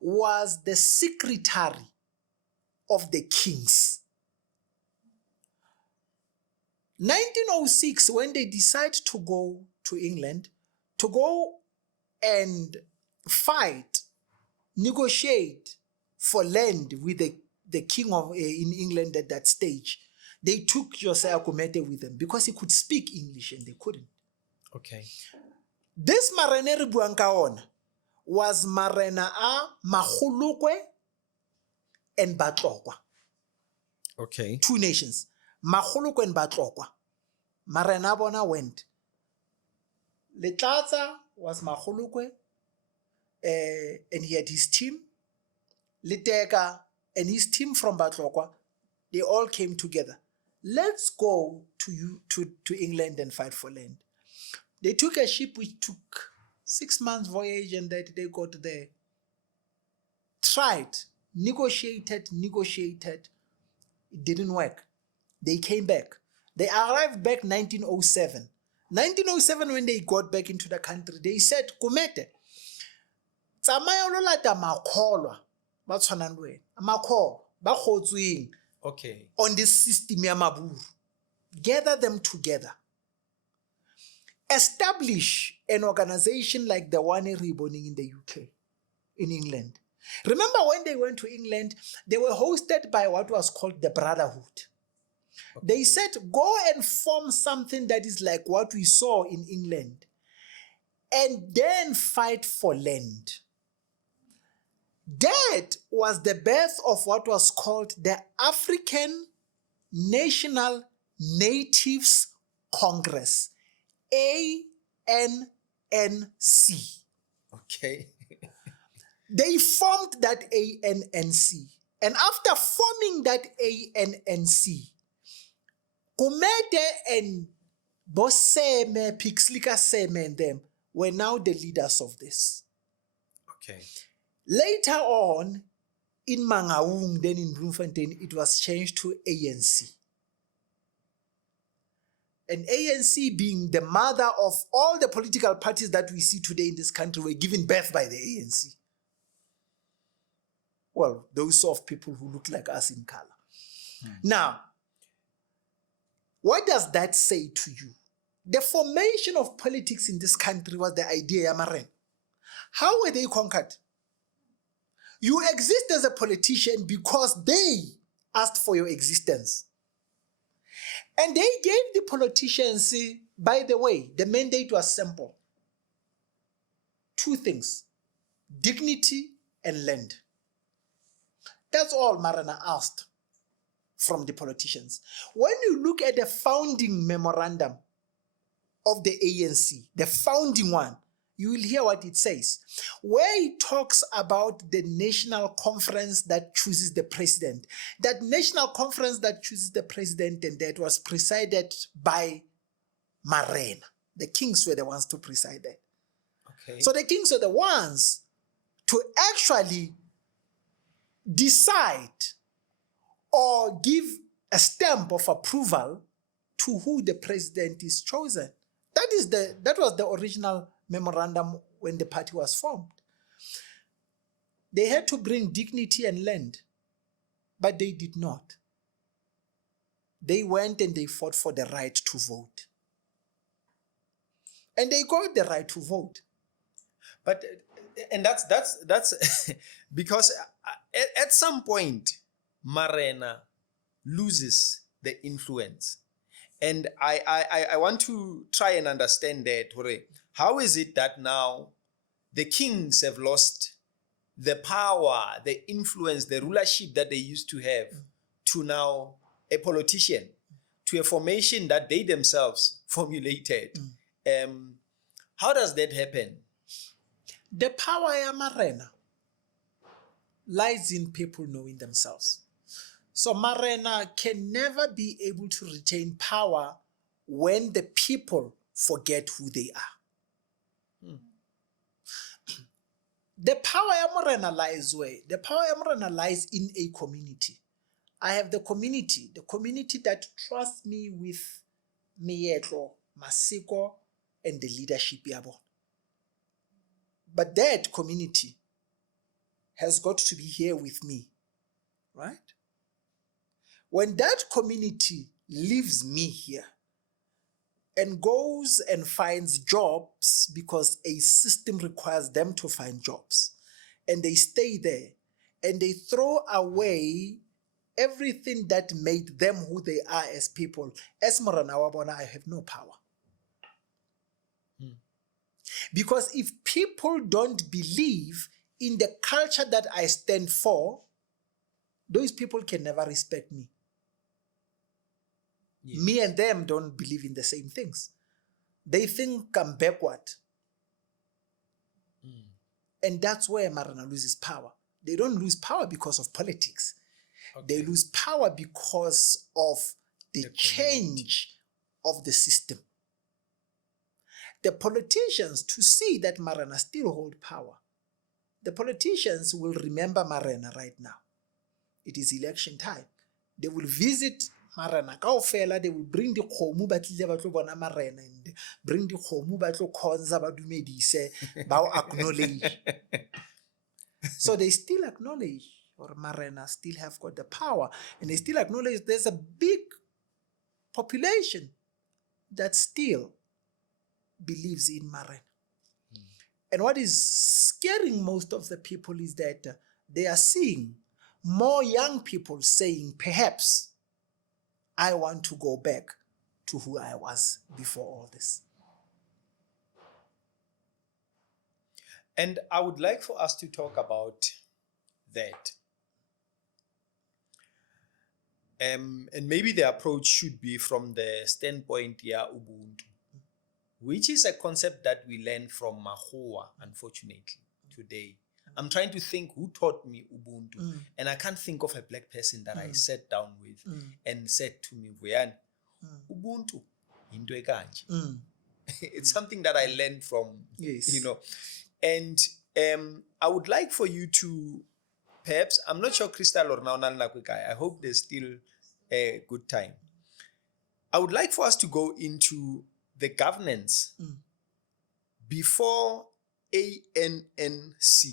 was the secretary of the kings. 1906, when they decide to go to England, to go and fight, negotiate for land with the king of in England at that stage, they took Josiah Gumede with them because he could speak English and they couldn't. Okay. This marene re buang ka ona was marena a Magolokwe and Batlokwa. Okay. 2 nations, Magolokwe and Batlokwa. Marena bona went. Letlatsa was Magolokwe, and he had his team. Liteka and his team from Batlokwa, they all came together. Let's go to England and fight for land. They took a ship which took 6 months voyage, and that they got there. Tried, negotiated. It didn't work. They came back. They arrived back 1907. 1907, when they got back into the country, they said, Gumede, tsamaya o lo lata makgolwa ba tshwanang le wena, makgolwa ba kgotsweng Okay. on this system ya maburu. Gather them together. Establish an organization like the one reborning in the UK, in England. Remember when they went to England, they were hosted by what was called the Brotherhood. Okay. They said, go and form something that is like what we saw in England, and then fight for land. That was the birth of what was called the African National Natives Congress, ANC. Okay. They formed that ANC. And after forming that ANC, Gumede and Boseme, Pixlika Seme and them were now the leaders of this. Okay. Later on, in Mangaung, then in Bloemfontein, it was changed to ANC. And ANC, being the mother of all the political parties that we see today in this country, were given birth by the ANC. Well, those of people who look like us in color. Now, what does that say to you? The formation of politics in this country was the idea, Yamaren. How were they conquered? You exist as a politician because they asked for your existence. And they gave the politicians, by the way, the mandate was simple. 2 things, dignity and land. That's all Marana asked from the politicians. When you look at the founding memorandum of the ANC, the founding one, you will hear what it says, where it talks about the national conference that chooses the president. That national conference that chooses the president, and that was presided by Marena. The kings were the ones to preside that. Okay. So the kings are the ones to actually decide or give a stamp of approval to who the president is chosen. That was the original memorandum when the party was formed. They had to bring dignity and land, but they did not. They went and they fought for the right to vote. And they got the right to vote. But, and that's because at some point, Marena loses the influence. And I want to try and understand that. How is it that now the kings have lost the power, the influence, the rulership that they used to have to now a politician, to a formation that they themselves formulated. How does that happen? The power ya marena lies in people knowing themselves. So marena can never be able to retain power when the people forget who they are. The power ya morena lies where? The power ya morena lies in a community. I have the community that trusts me with meetlo, masiko, and the leadership yabo. But that community has got to be here with me, right? When that community leaves me here and goes and finds jobs because a system requires them to find jobs, and they stay there and they throw away everything that made them who they are as people, as Morana Wabona, I have no power. Because if people don't believe in the culture that I stand for, those people can never respect me. Yes. Me and them don't believe in the same things. They think I'm backward. And that's where Marana loses power. They don't lose power because of politics. Okay. They lose power because of the change of the system. The politicians, to see that Marana still hold power, the politicians will remember Marana right now. It is election time. They will visit Marana kaofela, they will bring the khomu ba tlile ba tlo bona Marana, and bring the khomu ba tlo khonza ba dumedise ba acknowledge. So they still acknowledge, or Marana still have got the power, and they still acknowledge there's a big population that still believes in Marana. And what is scaring most of the people is that they are seeing more young people saying, perhaps I want to go back to who I was before all this. And I would like for us to talk about that. And maybe the approach should be from the standpoint, Ubuntu, which is a concept that we learn from Makgowa, unfortunately, today. I'm trying to think who taught me Ubuntu, and I can't think of a black person that I sat down with and said to me, Vuyani, Ubuntu, into e kanje. It's something that I learned from, yes. And I would like for you to, perhaps, I'm not sure Crystal or Naonal Nakwikai, I hope there's still a good time. I would like for us to go into the governance before ANC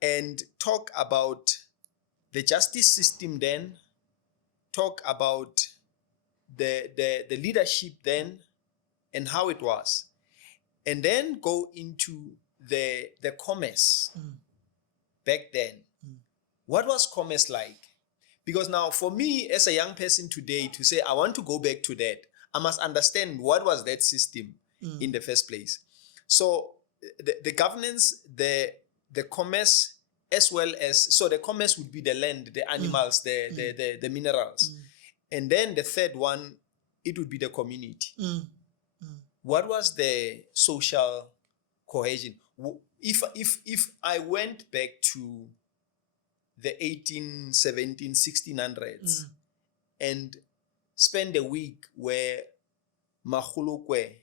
and talk about the justice system then, talk about the leadership then and how it was, and then go into the commerce back then. What was commerce like? Because now for me as a young person today to say I want to go back to that, I must understand what was that system in the first place. So the governance, the commerce, as well as, so the commerce would be the land, the animals, the minerals. And then the third one, it would be the community. What was the social cohesion? If I went back to the 1600s and spend a week where Mahulukwe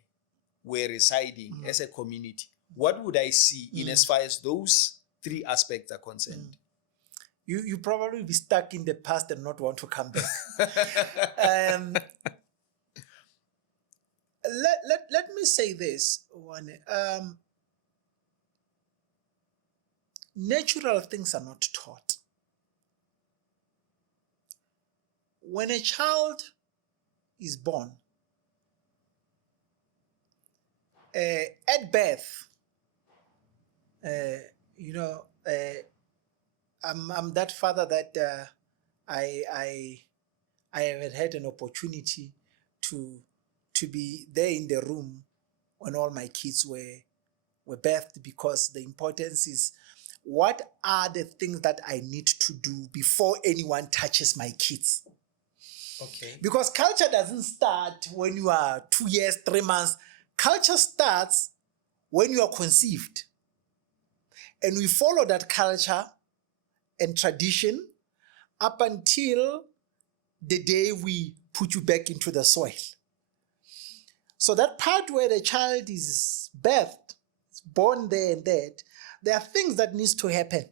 were residing as a community, what would I see in as far as those three aspects are concerned? You probably be stuck in the past and not want to come back. Let me say this, one. Natural things are not taught. When a child is born, at birth, I'm that father that I have had an opportunity to be there in the room when all my kids were birthed, because the importance is what are the things that I need to do before anyone touches my kids? Okay. Because culture doesn't start when you are 2 years, 3 months. Culture starts when you are conceived. And we follow that culture and tradition up until the day we put you back into the soil. So that part where the child is birthed, is born there and that, there are things that needs to happen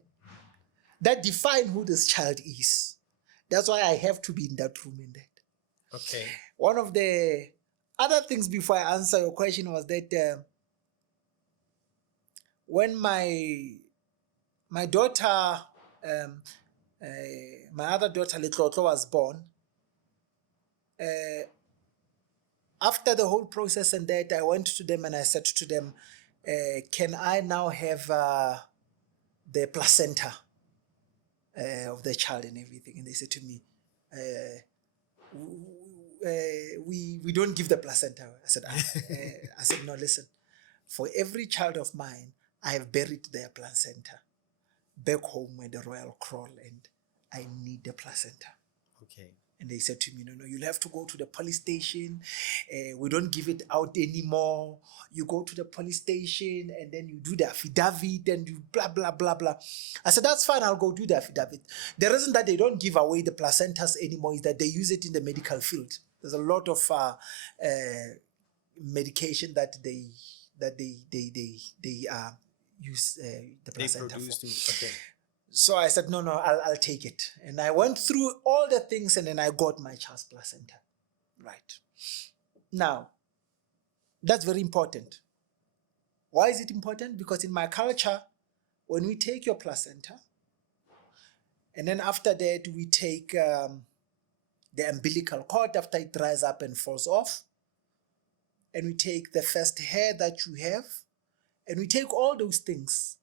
that define who this child is. That's why I have to be in that room in that. Okay. One of the other things before I answer your question was that when my daughter, my other daughter, Letlotlo, was born, after the whole process and that, I went to them and I said to them, can I now have the placenta of the child and everything? And they said to me, we don't give the placenta. I said, no, listen. For every child of mine, I have buried their placenta back home where the royal crawl, and I need the placenta. Okay. And they said to me, no, you'll have to go to the police station. We don't give it out anymore. You go to the police station and then you do the affidavit and you blah, blah, blah, blah. I said, that's fine, I'll go do the affidavit. The reason that they don't give away the placentas anymore is that they use it in the medical field. There's a lot of medication that they use the placenta for. Okay. So I said, no, I'll take it. And I went through all the things and then I got my child's placenta. Right. Now, that's very important. Why is it important? Because in my culture, when we take your placenta, and then after that, we take the umbilical cord after it dries up and falls off, and we take the first hair that you have, and we take all those things,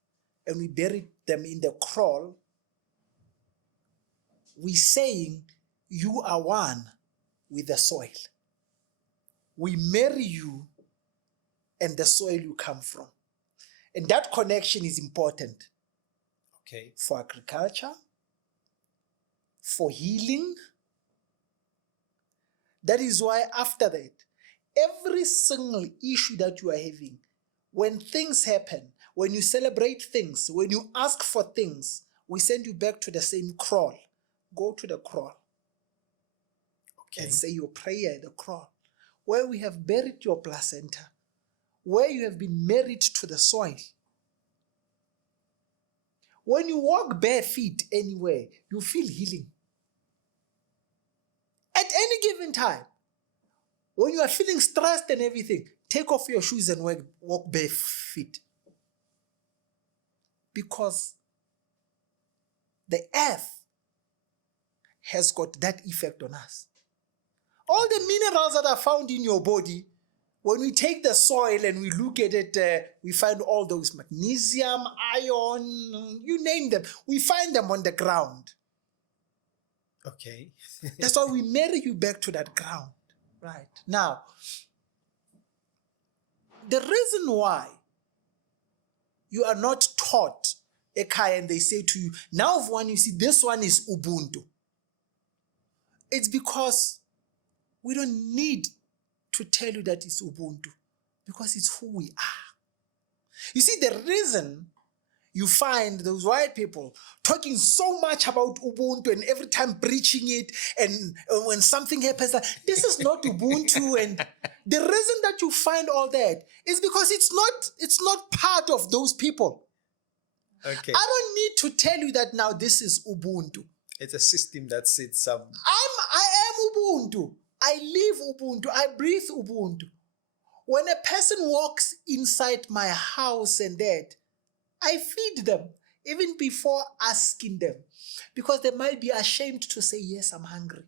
and we bury them in the crawl, we saying you are one with the soil. We marry you and the soil you come from. And that connection is important. Okay. For agriculture, for healing. That is why after that, every single issue that you are having, when things happen, when you celebrate things, when you ask for things, we send you back to the same crawl. Go to the crawl. Okay. And say your prayer at the crawl, where we have buried your placenta, where you have been married to the soil. When you walk bare feet anywhere, you feel healing. At any given time, when you are feeling stressed and everything, take off your shoes and walk bare feet. Because the earth has got that effect on us. All the minerals that are found in your body, when we take the soil and we look at it, we find all those magnesium, iron, you name them. We find them on the ground. Okay. That's why we marry you back to that ground. Right. Now, the reason why you are not taught Ekai and they say to you, now one you see, this one is Ubuntu. It's because we don't need to tell you that it's Ubuntu, because it's who we are. You see, the reason you find those white people talking so much about Ubuntu and every time preaching it, and when something happens, this is not Ubuntu, and the reason that you find all that is because it's not part of those people. Okay. I don't need to tell you that now this is Ubuntu. It's a system that sits some. I am Ubuntu. I live Ubuntu. I breathe Ubuntu. When a person walks inside my house and that, I feed them even before asking them, because they might be ashamed to say, yes, I'm hungry.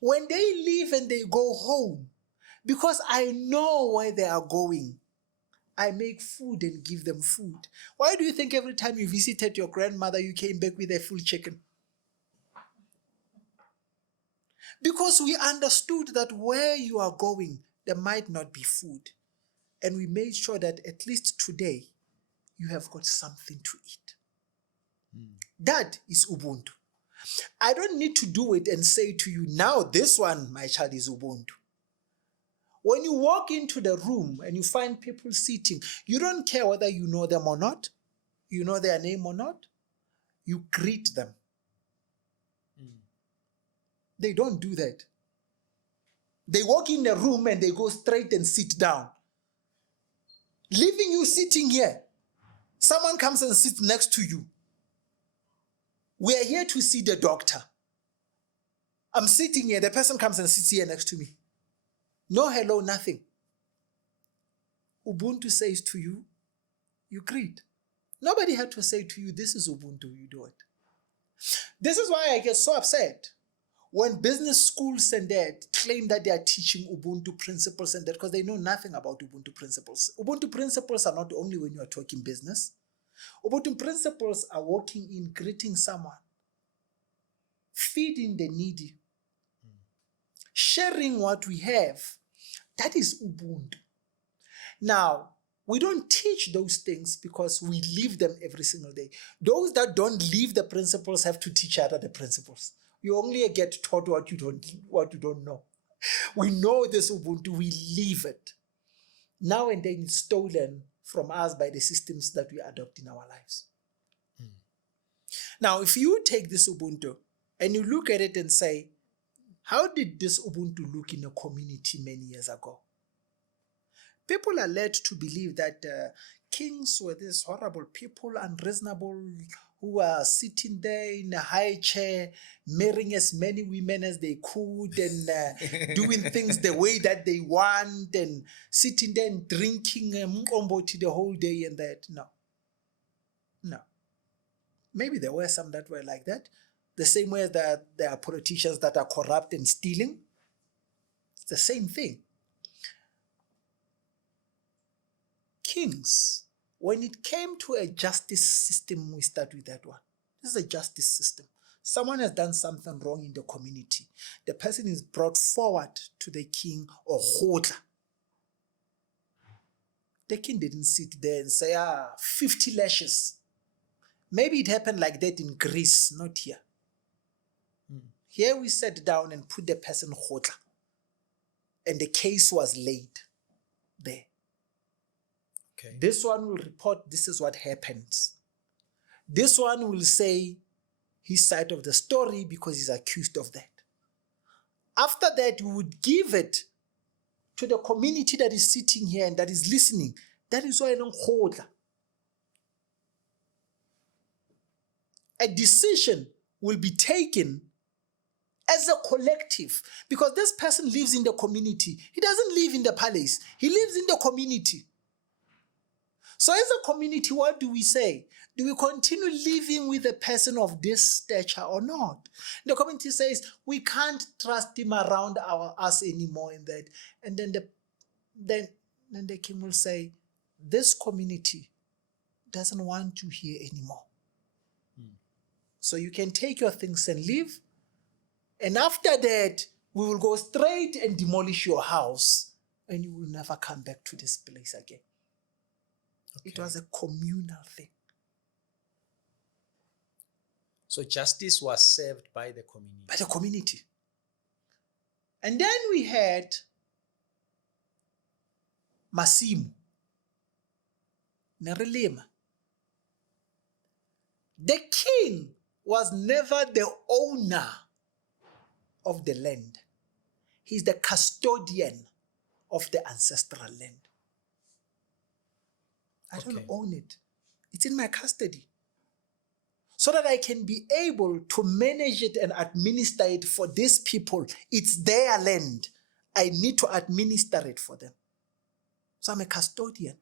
When they leave and they go home, because I know where they are going, I make food and give them food. Why do you think every time you visited your grandmother, you came back with a full chicken? Because we understood that where you are going, there might not be food. and we made sure that at least today you have got something to eat. That is Ubuntu. I don't need to do it and say to you, now this one, my child, is Ubuntu. When you walk into the room and you find people sitting, you don't care whether you know them or not, you know their name or not, you greet them. They don't do that. They walk in the room and they go straight and sit down. Leaving you sitting here. Someone comes and sits next to you. We are here to see the doctor. I'm sitting here, the person comes and sits here next to me. No hello, nothing. Ubuntu says to you, you greet. Nobody had to say to you, this is Ubuntu, you do it. This is why I get so upset when business schools and that claim that they are teaching Ubuntu principles and that, because they know nothing about Ubuntu principles. Ubuntu principles are not only when you are talking business. Ubuntu principles are working in greeting someone, feeding the needy, sharing what we have. That is Ubuntu. Now, we don't teach those things because we live them every single day. Those that don't live the principles have to teach other the principles. You only get taught what you don't know. We know this Ubuntu, we live it. Now and then it's stolen from us by the systems that we adopt in our lives. Now, if you take this Ubuntu and you look at it and say, how did this Ubuntu look in a community many years ago? People are led to believe that kings were these horrible people, unreasonable, who are sitting there in a high chair, marrying as many women as they could and doing things the way that they want and sitting there and drinking mkomboti the whole day and that. No. Maybe there were some that were like that. The same way that there are politicians that are corrupt and stealing. It's the same thing. Kings, when it came to a justice system, we start with that one. This is a justice system. Someone has done something wrong in the community. The person is brought forward to the king or Kgotla. The king didn't sit there and say, 50 lashes. Maybe it happened like that in Greece, not here. Here we sat down and put the person Kgotla. And the case was laid there. Okay. This one will report this is what happens. This one will say his side of the story because he's accused of that. After that, we would give it to the community that is sitting here and that is listening. That is why a decision will be taken as a collective because this person lives in the community. He doesn't live in the palace. He lives in the community. So as a community, what do we say? Do we continue living with a person of this stature or not? The community says, we can't trust him around us anymore in that. And then the king will say, this community doesn't want you here anymore. So you can take your things and leave. And after that, we will go straight and demolish your house. And you will never come back to this place again. Okay. It was a communal thing. So justice was served by the community. By the community. And then we had Masimu. Nerelema. The king was never the owner of the land. He's the custodian of the ancestral land. I don't own it. It's in my custody. So that I can be able to manage it and administer it for these people. It's their land. I need to administer it for them. So I'm a custodian.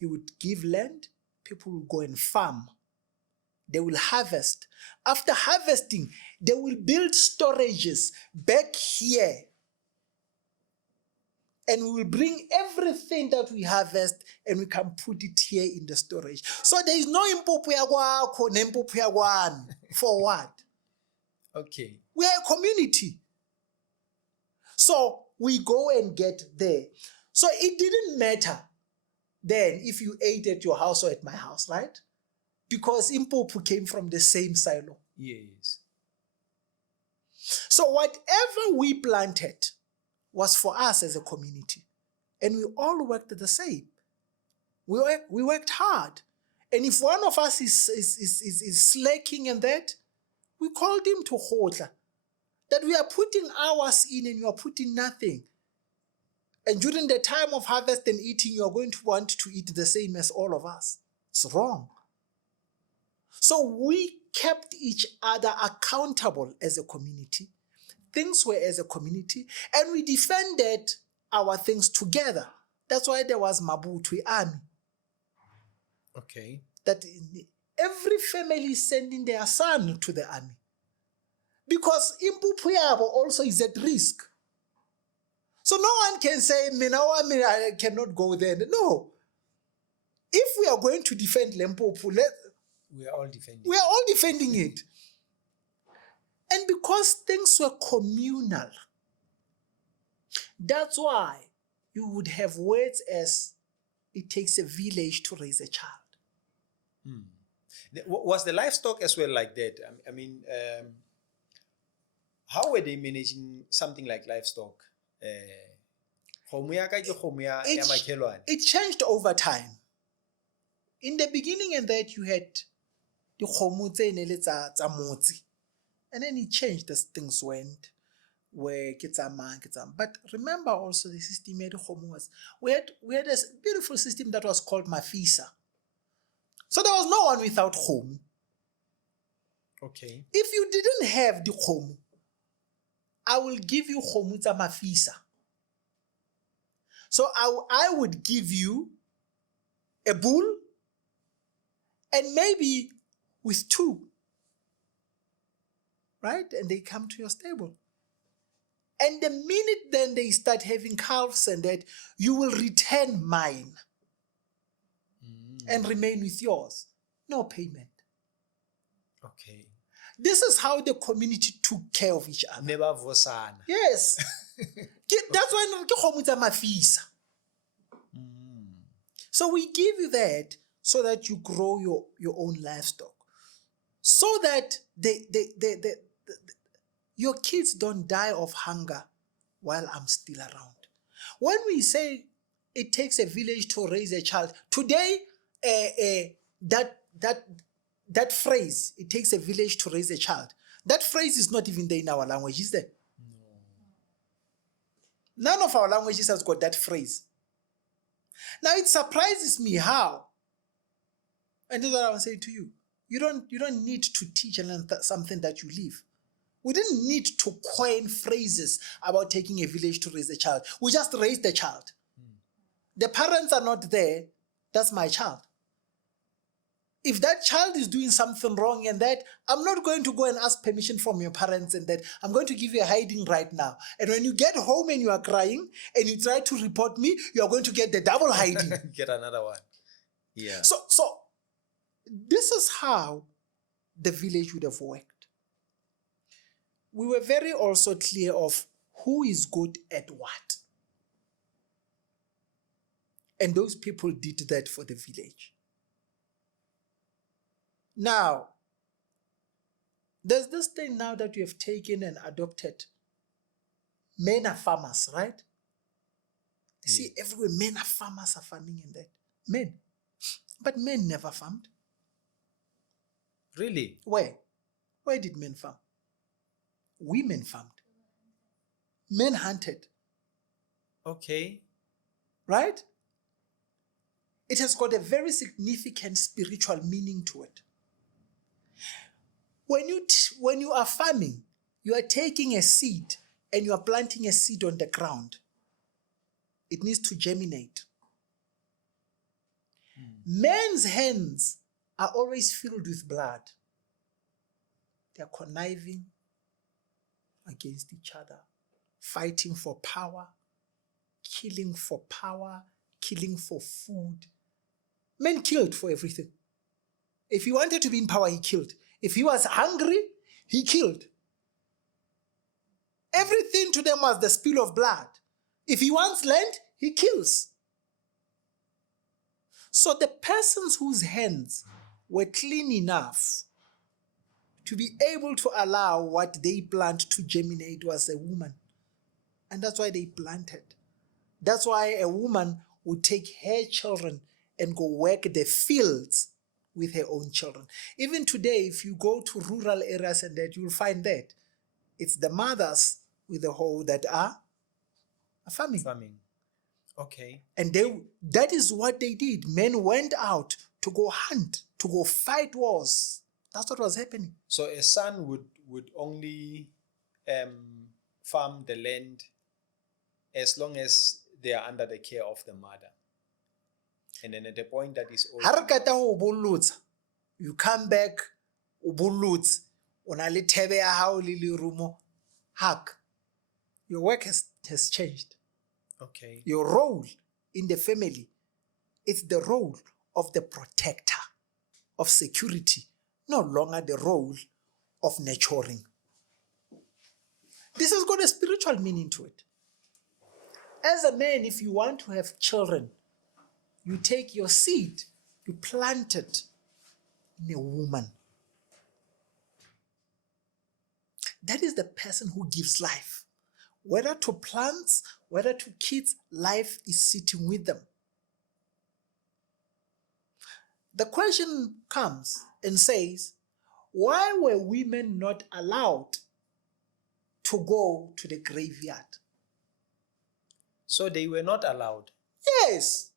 He would give land, people will go and farm. They will harvest. After harvesting, they will build storages back here. And we will bring everything that we harvest and we can put it here in the storage. So there is no impopu ya kwakho nempopu ya kwami. For what? Okay. We are a community. So we go and get there. So it didn't matter then if you ate at your house or at my house, right? Because impopu came from the same silo. Yes. So whatever we planted was for us as a community. And we all worked the same. We worked hard. And if one of us is slacking in that, we called him to Khotla. That we are putting hours in and you are putting nothing. And during the time of harvest and eating, you are going to want to eat the same as all of us. It's wrong. So we kept each other accountable as a community. Things were as a community, and we defended our things together. That's why there was Mabutwe Army. Okay. That every family is sending their son to the army. Because Impupu Yabo also is at risk. So no one can say, I cannot go there. No. If we are going to defend Limpopo, We are all defending. we are all defending it. And because things were communal, that's why you would have words as, it takes a village to raise a child. Was the livestock as well like that? I mean, how were they managing something like livestock? It changed over time. In the beginning, and that you had the kgomo tse ne le tsa motse, and then it changed as things went. Where but remember also the system the kgomo was. We had a beautiful system that was called mafisa. So there was no one without kgomo. Okay. If you didn't have the kgomo, I will give you kgomo tsa mafisa. So I would give you a bull and maybe with two, right? And they come to your stable. And the minute then they start having calves and that, you will return mine and remain with yours. No payment. Okay. This is how the community took care of each other. Never vosana. Yes. That's why mafisa. So we give you that so that you grow your own livestock. So that your kids don't die of hunger while I'm still around. When we say it takes a village to raise a child, today that phrase, it takes a village to raise a child, that phrase is not even there in our language, is there? No. None of our languages has got that phrase. Now it surprises me how, and this is what I was saying to you. You don't need to teach and learn something that you live. We didn't need to coin phrases about taking a village to raise a child. We just raised the child. The parents are not there. That's my child. If that child is doing something wrong and that, I'm not going to go and ask permission from your parents and that. I'm going to give you a hiding right now. And when you get home and you are crying and you try to report me, you are going to get the double hiding. Get another one. Yeah. So this is how the village would have worked. We were very also clear of who is good at what. And those people did that for the village. Now, there's this thing now that we have taken and adopted. Men are farmers, right? See, everywhere men are farmers, are farming in that. Men. But men never farmed. Really? Where? Where did men farm? Women farmed. Men hunted. Okay. Right? It has got a very significant spiritual meaning to it. When you are farming, you are taking a seed and you are planting a seed on the ground. It needs to germinate. Men's hands are always filled with blood. They are conniving against each other, fighting for power, killing for power, killing for food. Men killed for everything. If he wanted to be in power, he killed. If he was hungry, he killed. Everything to them was the spill of blood. If he wants land, he kills. So the persons whose hands were clean enough to be able to allow what they plant to germinate was a woman. And that's why they planted. That's why a woman would take her children and go work the fields with her own children. Even today, if you go to rural areas and that, you'll find that it's the mothers with the hoe that are farming. Farming. Okay. And that is what they did. Men went out to go hunt, to go fight wars. That's what was happening. So a son would only farm the land as long as they are under the care of the mother. And then at the point that is old, you come back, your work has changed. okay. Your role in the family is the role of the protector, of security, no longer the role of nurturing. This has got a spiritual meaning to it. As a man, if you want to have children, you take your seed, you plant it in a woman. That is the person who gives life. Whether to plants, whether to kids, life is sitting with them. The question comes and says, why were women not allowed to go to the graveyard? So they were not allowed. Yes.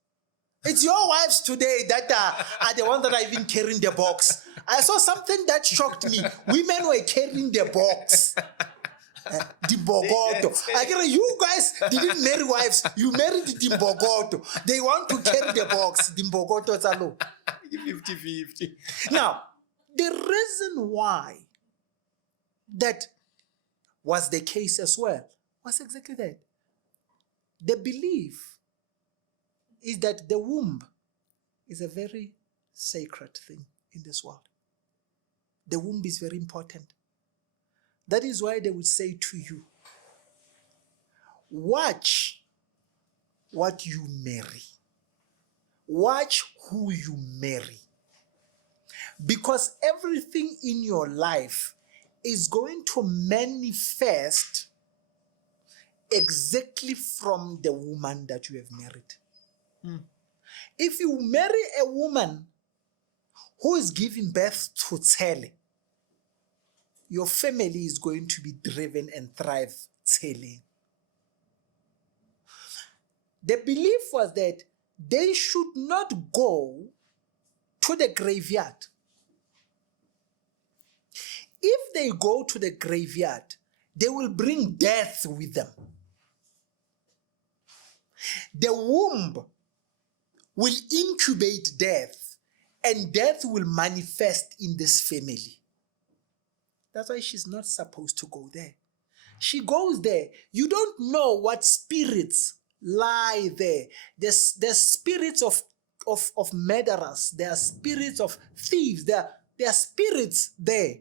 It's your wives today that are the ones that are even carrying the box. I saw something that shocked me. Women were carrying the box. The Bogoto. I get you guys didn't marry wives. You married the Bogoto. They want to carry the box. The Bogoto alone. 50-50. Now, the reason why that was the case as well was exactly that. The belief is that the womb is a very sacred thing in this world. The womb is very important. That is why they would say to you, watch what you marry. Watch who you marry. Because everything in your life is going to manifest exactly from the woman that you have married. If you marry a woman who is giving birth to Tsele, your family is going to be driven and thrive Tsele. The belief was that they should not go to the graveyard. If they go to the graveyard, they will bring death with them. The womb will incubate death, and death will manifest in this family. That's why she's not supposed to go there. She goes there. You don't know what spirits lie there. There's spirits of murderers. There are spirits of thieves. There are spirits there.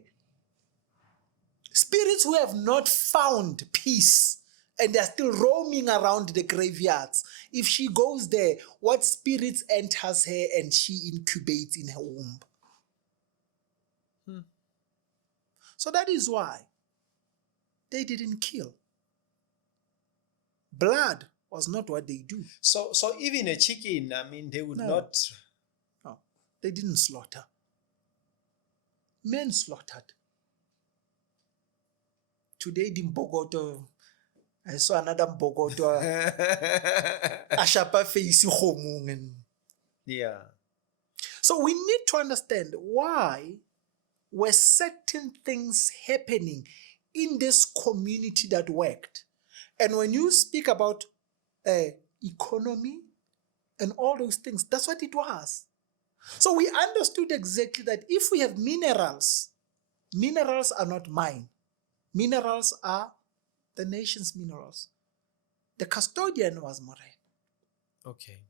Spirits who have not found peace and they're still roaming around the graveyards. If she goes there, what spirits enters her and she incubates in her womb? So that is why they didn't kill. Blood was not what they do. So even a chicken, I mean, they would not. No, they didn't slaughter. Men slaughtered. Today, the Mbogoto, I saw another Mbogoto, Ashapa face homung. Yeah. So we need to understand why were certain things happening in this community that worked. And when you speak about economy and all those things, that's what it was. So we understood exactly that if we have minerals, minerals are not mine. Minerals are the nation's minerals. The custodian was Moren. Okay.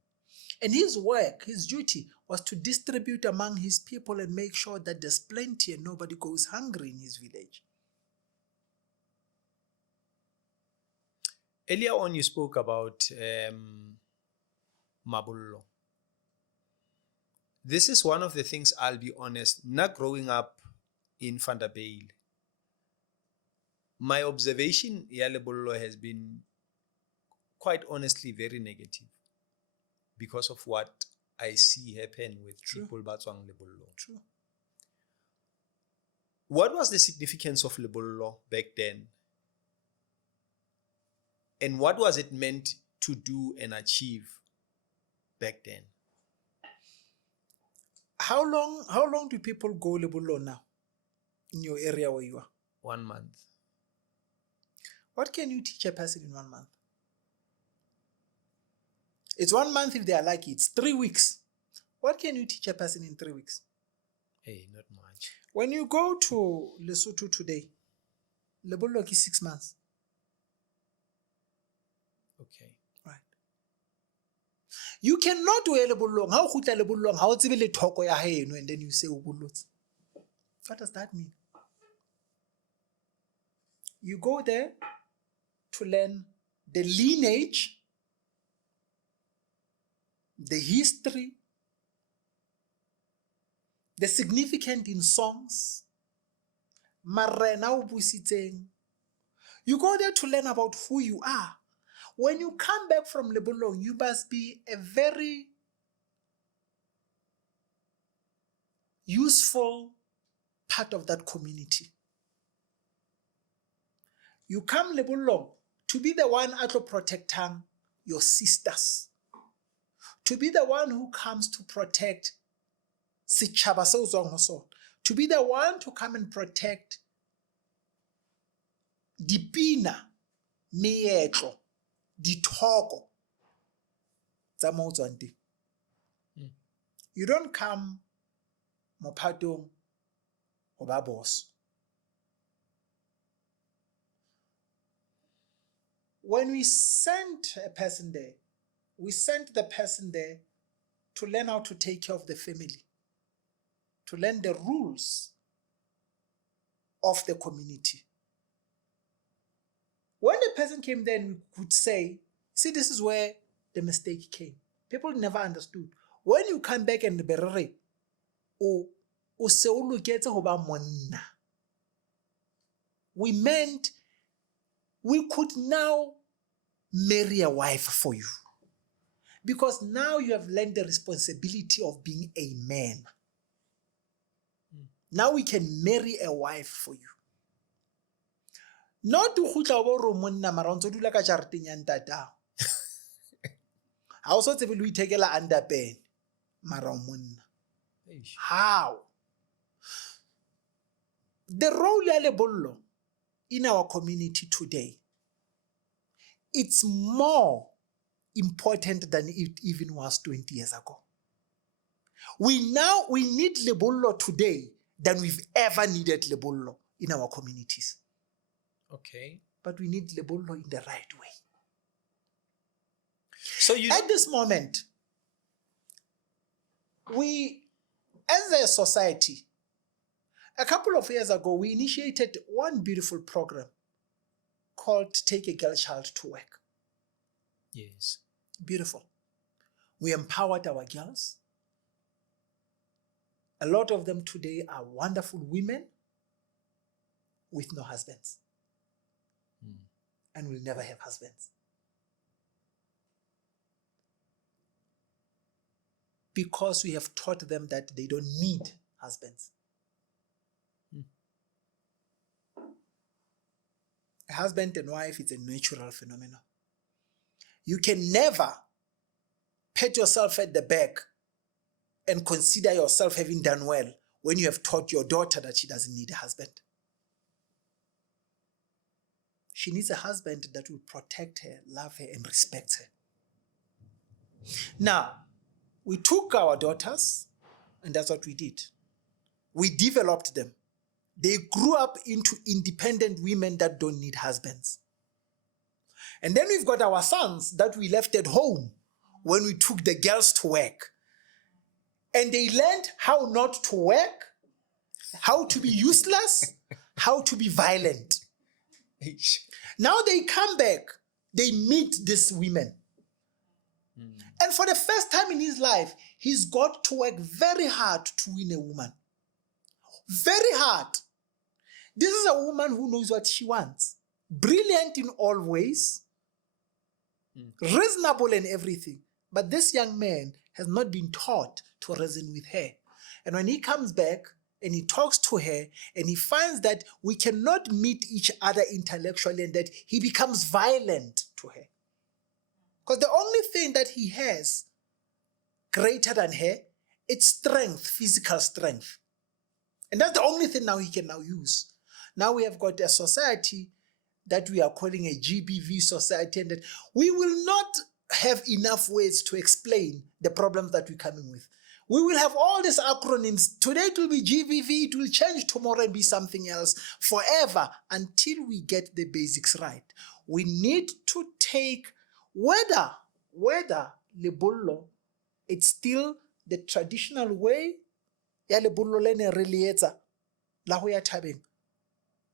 And his work, his duty, was to distribute among his people and make sure that there's plenty and nobody goes hungry in his village. Earlier on, you spoke about Mabullo. This is one of the things, I'll be honest, not growing up in Vanderbilt, my observation ya lebollo has been quite honestly very negative because of what I see happen with people ba tswang lebollo. True. What was the significance of lebollo back then? And what was it meant to do and achieve back then? How long do people go lebollo now in your area where you are? 1 month. What can you teach a person in 1 month? It's 1 month if they are lucky. It's 3 weeks. What can you teach a person in 3 weeks? Hey, not much. When you go to Lesotho today, lebollo is 6 months. Okay. Right. You cannot do a lebollo. How could a lebollo? How tsebe le thoko ya heno and then you say o bollotse? What does that mean? You go there to learn the lineage, the history, the significance in songs, marena o busitseng. You go there to learn about who you are. When you come back from lebollo, you must be a very useful part of that community. You come lebollo to be the one to protect your sisters, to be the one who comes to protect setšhaba se o tswang ho sona, to be the one to come and protect dipina, meetlo, dithoko tsa mo o tswang teng. You don't come mophatong ho ba boss. When we sent a person there, we sent the person there to learn how to take care of the family, to learn the rules of the community. When the person came there, we could say, see, this is where the mistake came. People never understood. When you come back and berere, o se o loketse ho ba monna. We meant we could now marry a wife for you. Because now you have learned the responsibility of being a man. Now we can marry a wife for you. Not to khutla bo ro monna mara ntse dula ka jareteng ya ntata. Ha o so tsebe lo ithekela underpen mara o monna. How? The role ya lebollo in our community today, it's more important than it even was 20 years ago. We need lebollo today than we've ever needed lebollo in our communities. Okay. But we need lebollo in the right way. So at this moment, we, as a society, a couple of years ago, we initiated one beautiful program called Take a Girl Child to Work. Yes. Beautiful. We empowered our girls. A lot of them today are wonderful women with no husbands. And will never have husbands. Because we have taught them that they don't need husbands. A husband and wife is a natural phenomenon. You can never pat yourself at the back and consider yourself having done well when you have taught your daughter that she doesn't need a husband. She needs a husband that will protect her, love her, and respect her. Now, we took our daughters, and that's what we did. We developed them. They grew up into independent women that don't need husbands. And then we've got our sons that we left at home when we took the girls to work. And they learned how not to work, how to be useless, how to be violent. Now they come back. they meet these women. And for the first time in his life, he's got to work very hard to win a woman. Very hard. This is a woman who knows what she wants. Brilliant in all ways. Reasonable in everything. But this young man has not been taught to reason with her. And when he comes back and he talks to her and he finds that we cannot meet each other intellectually and that he becomes violent to her. Because the only thing that he has greater than her, it's strength, physical strength. And that's the only thing now he can now use. Now we have got a society that we are calling a GBV society, and that we will not have enough words to explain the problems that we're coming with. We will have all these acronyms. Today it will be GBV, it will change tomorrow and be something else forever until we get the basics right. We need to take whether lebollo, it's still the traditional way, ya lebollo le ne re le etsa la ho ya thabeng,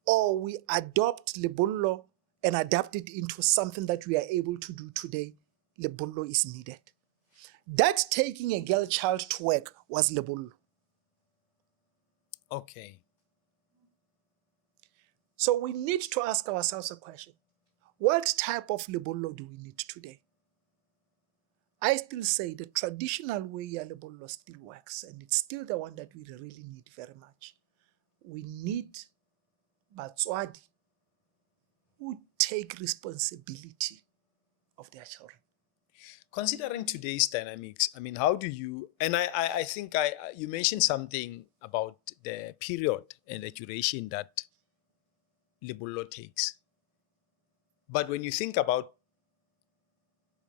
or we adopt lebollo and adapt it into something that we are able to do today. Lebollo is needed. That taking a girl child to work was lebollo. Okay. So we need to ask ourselves a question. What type of lebollo do we need today? I still say the traditional way ya lebollo still works, and it's still the one that we really need very much. We need batswadi who take responsibility of their children. Considering today's dynamics, I mean, how do you, and I think you mentioned something about the period and the duration that lebollo takes. But when you think about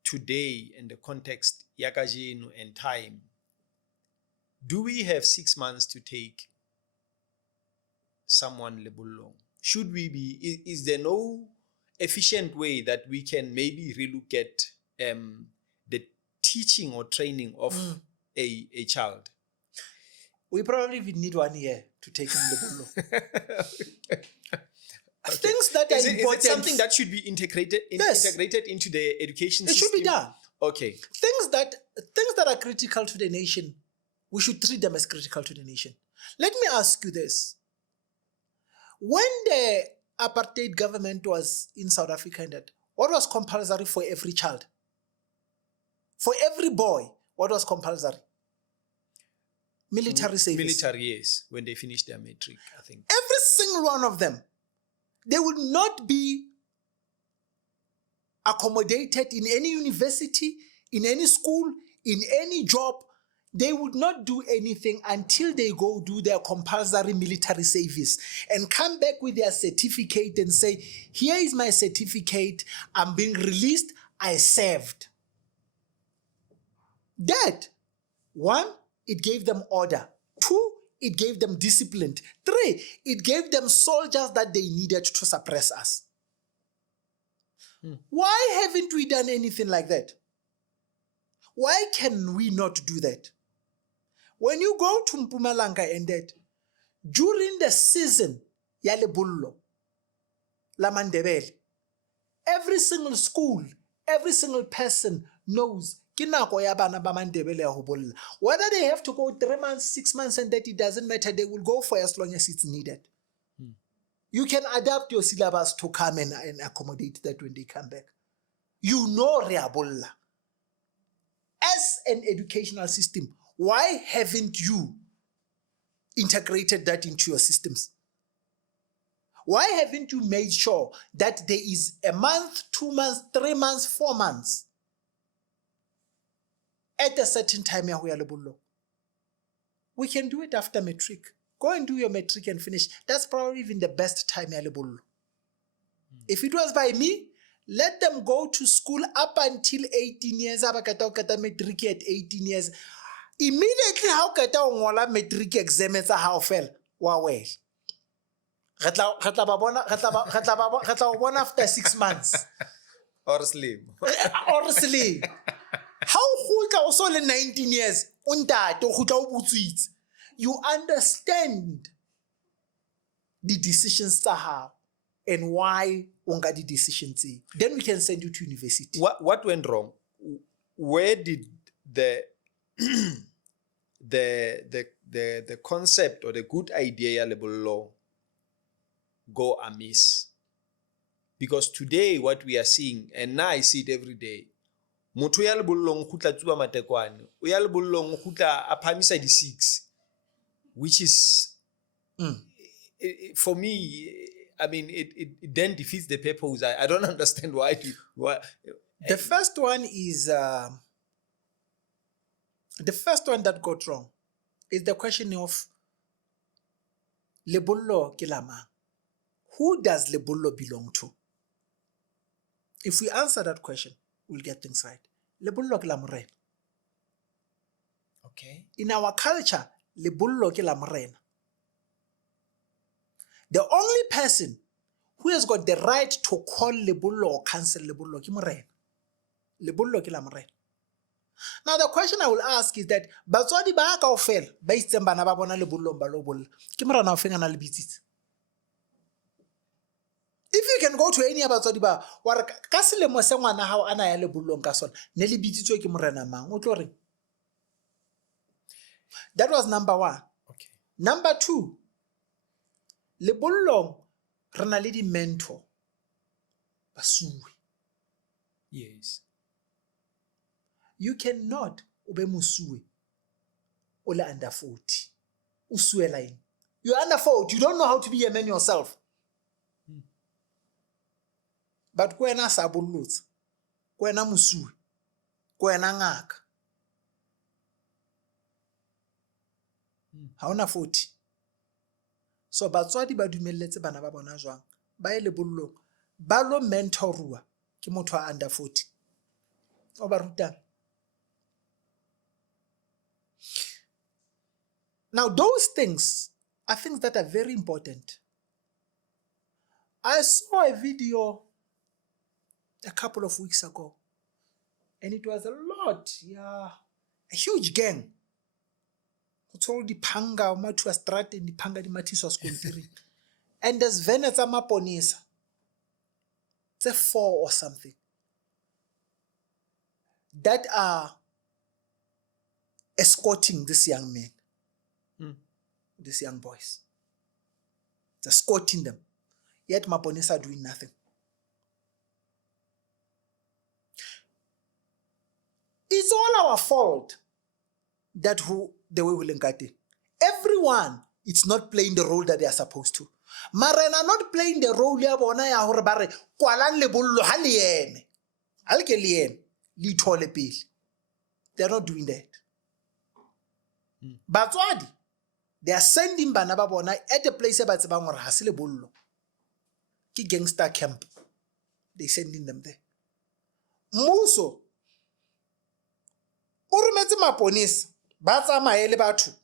today and the context, yakajenu and time, do we have 6 months to take someone lebollo? Should we be, is there no efficient way that we can maybe relook at the teaching or training of a child? We probably will need 1 year to take him lebollo. Okay. Things that are important. Is it something that should be integrated into the education system? It should be done. Okay. Things that are critical to the nation, we should treat them as critical to the nation. Let me ask you this. When the apartheid government was in South Africa, what was compulsory for every child? For every boy, what was compulsory? Military service. Military, yes, when they finished their matric, I think. Every single one of them. They would not be accommodated in any university, in any school, in any job. They would not do anything until they go do their compulsory military service and come back with their certificate and say, here is my certificate, I'm being released, I served. That, 1, it gave them order. 2, it gave them discipline. 3, it gave them soldiers that they needed to suppress us. Why haven't we done anything like that? Why can we not do that? When you go to Mpumalanga and that, during the season, ya lebollo, la Mandebele, every single school, every single person knows whether they have to go 3 months, 6 months, and that it doesn't matter, they will go for as long as it's needed. You can adapt your syllabus to come and accommodate that when they come back. You know Reabolla. As an educational system, why haven't you integrated that into your systems? Why haven't you made sure that there is a month, 2 months, 3 months, 4 months at a certain time? We can do it after matric. Go and do your matric and finish. That's probably even the best time. If it was by me, let them go to school up until 18 years. Matric at 18 years. Immediately, how can you matric exam how fell? Well, after 6 months. Or sleep. Or sleep. How old also 19 years? You understand the decisions to have. and why o nka di-decision tseo. Then we can send you to university. What went wrong? Where did the the concept or the good idea ya lebollo go amiss? Because today what we are seeing, and now I see it every day, motho ya lebollong khutla tsuba matekwane, o ya lebollong khutla a phamisa di-6, which is for me, I mean, it then defeats the purpose. I don't understand why. The first one is the first one that got wrong is the question of lebollo ke la mang? Who does lebollo belong to? If we answer that question, we'll get things right. Lebollo ke la morena. Okay. In our culture, lebollo ke la morena. The only person who has got the right to call lebollo or cancel lebollo ke morena. Lebollo ke la morena. Now the question I will ask is that batswadi ba kaofela ba itseng bana ba bona lebollong ba lo bolla ke morena o feng a na le bitsitse? If you can go to any batswadi ba wa re ka selemo se ngwana hao ana ya lebollong ka sona ne le bitsitswe ke morena mang o tlo reng? That was number 1. Okay. Number 2, lebollong re na le di mentor basuwe. Yes. You cannot ube musuwe ole under 40. Usuela eng? You're under 40, you don't know how to be a man yourself. But kwena sa bollotse, kwena musuwe, kwena ngaka. Ha ona 40. So batswadi ba dumelletse bana ba bona jwang ba ye lebollong ba lo mentorwa ke motho a under 40 o ba rutang. Now those things are things that are very important. I saw a video a couple of weeks ago and it was a lot, yeah, a huge gang. It's all the panga o mathu a strate di panga di mathiswa skontiring. And there's vene tsa maponisa. It's a 4 or something that are escorting this young men, these young boys. It's escorting them. Yet maponisa are doing nothing. It's all our fault that the way we link at it. Everyone is not playing the role that they are supposed to. Marena not playing the role ya bona ya hore bare kwalang lebollo ha le eme. Ha le ke le eme, le thole pele. They are not doing that. Batswadi, they are sending bana ba bona at a place ba tsebang hore ha se lebollo. Ke gangster camp. They sending them there. Muso o rometse maponisa ba tsamaye le batho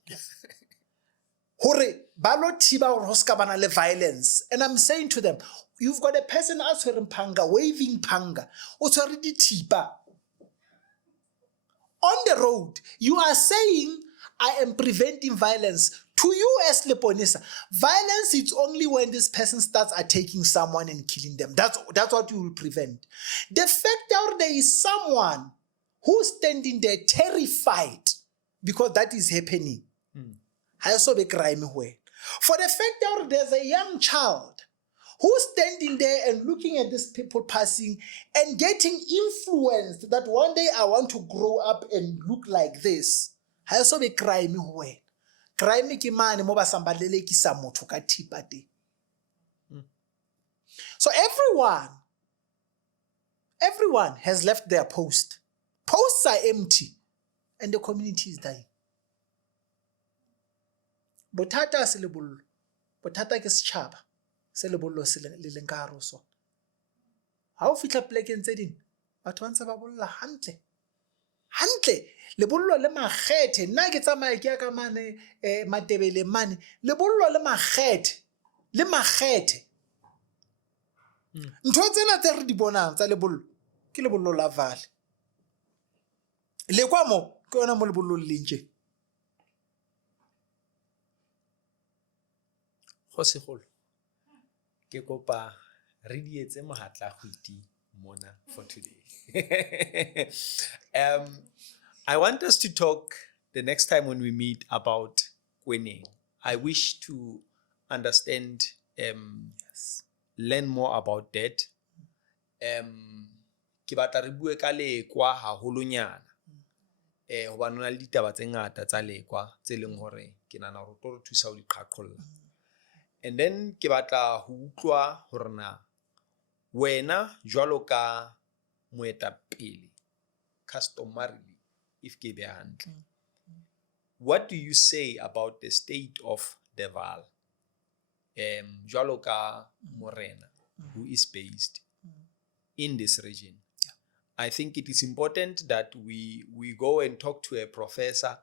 hore ba lo thiba hore ho ska bana le violence. And I'm saying to them, you've got a person a tshwereng phanga, waving phanga, o tshwere dithipa on the road. You are saying I am preventing violence. To you as leponisa, violence is only when this person starts attacking someone and killing them. That's what you will prevent. The fact that there is someone who's standing there terrified because that is happening. For the fact that there's a young child who's standing there and looking at these people passing and getting influenced that one day I want to grow up and look like this. Crime ke mane mo ba sambalelekisa motho ka thipa te. So everyone has left their post. Posts are empty and the community is dying. Bothata se lebollo. Bothata ke setjhaba se lebollo se le leng ka hare ho sona. Ha o fihla plekeng tse ding, batho ba ntse ba bolla hantle. Hantle, lebollo le makgethe. Nna ke tsamaya ke ya ka mane Matebele mane. Lebollo le makgethe. Le makgethe. Ntho tsena tse re di bonang tsa lebollo ke lebollo la Vaal. Le kwa mo ke yona mo lebollo le leng. Kgosikgolo, ke kopa re di etse mohatla kgwiti mona for today. I want us to talk the next time when we meet about winning. I wish to understand, Yes. learn more about that. Ke batla re bue ka lekwa haholonyana. Hobane ho na le ditaba tse ngata tsa lekwa tse leng hore ke nahana hore o tlo re thusa ho di qhaqholla. And then ke batla ho utlwa hore na wena jwalo ka moetapele, customarily, if ke be hantle, what do you say about the state of the Vaal? Jwalo ka morena who is based in this region. I think it is important that we go and talk to a professor,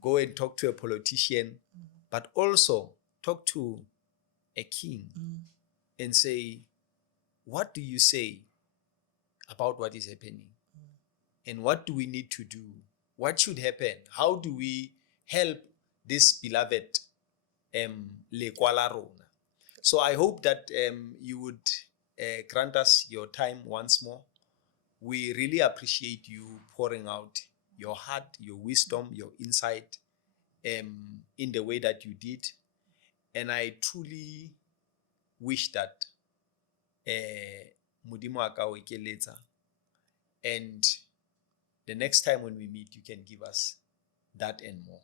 go and talk to a politician, but also talk to a king and say, what do you say about what is happening? And what do we need to do? What should happen? How do we help this beloved lekwa la rona? So I hope that you would grant us your time once more. We really appreciate you pouring out your heart, your wisdom, your insight in the way that you did. And I truly wish that Modimo a ka o ekeletsa, and the next time when we meet, you can give us that and more.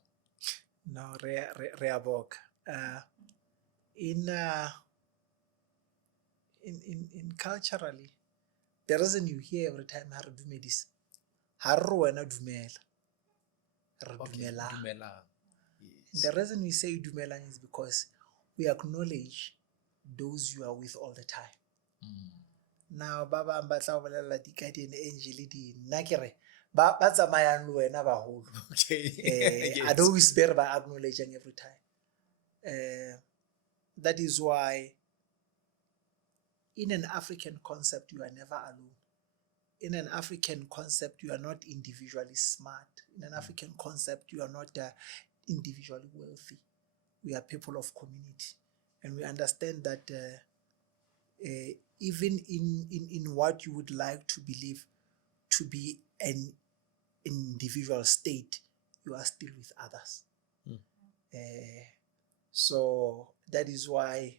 No, re a boka. In culturally, the reason you hear every time ha re dumedisa, ha re wena dumela, re dumelang. Dumelang. Yes. The reason we say dumelang is because we acknowledge those you are with all the time. Now ba bang ba tla o bolella di guardian angel di nna ke re ba tsamayang le wena baholo. Okay. Yes. I don't always bear by acknowledging every time. That is why in an African concept you are never alone. In an African concept you are not individually smart. In an African concept you are not individually wealthy. We are people of community, and we understand that even in what you would like to believe to be an individual state, you are still with others. So that is why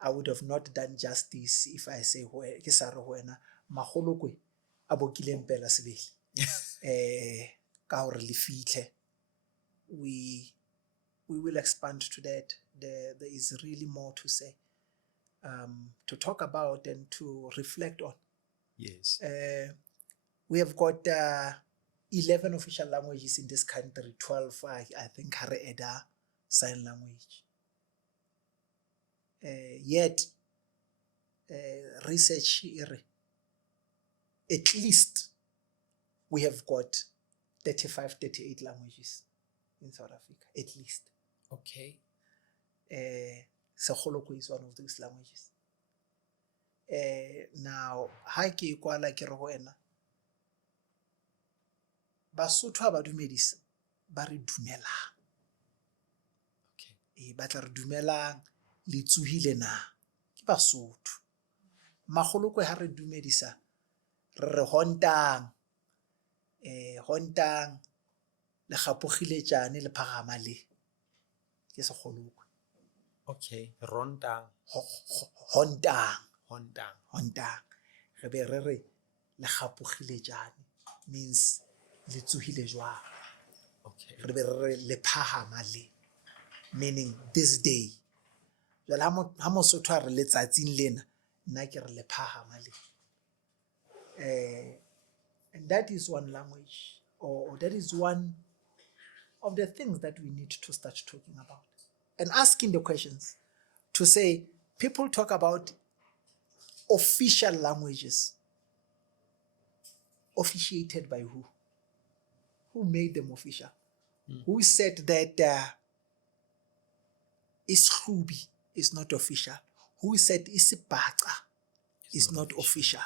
I would have not done justice if I say ke sa re wena magolo kwe a bokileng pela sebele ka hore le fitlhe. We will expand to that. There is really more to say, to talk about and to reflect on. Yes. We have got 11 official languages in this country, 12 I think are Eda sign language. Yet research at least we have got 35, 38 languages in South Africa, at least. Okay. Kgosikgolo is one of those languages. Now, ha ke kwala ke re ho wena, Basotho ha ba dumedisa ba re dumelang. Okay. Ba tla re dumelang le tsuhile na, ke Basotho. Magolokwe ha re dumedisa re hontang, hontang le gapogile tjane le phagama le, ke Sekgolokwe. Okay. Rontang. Hontang. Hontang. Hontang. Re be re re le gapogile tjane means le tsuhile jwang. Okay. Re be re le phagama le, meaning this day. Jwale ha Mosotho a re letsatsing lena, nna ke re le phagama le. And that is one language, or that is one of the things that we need to start talking about and asking the questions. To say, people talk about official languages. Officiated by who? Who made them official? Who said that isiHlubi is not official? Who said isiBhaca is not official?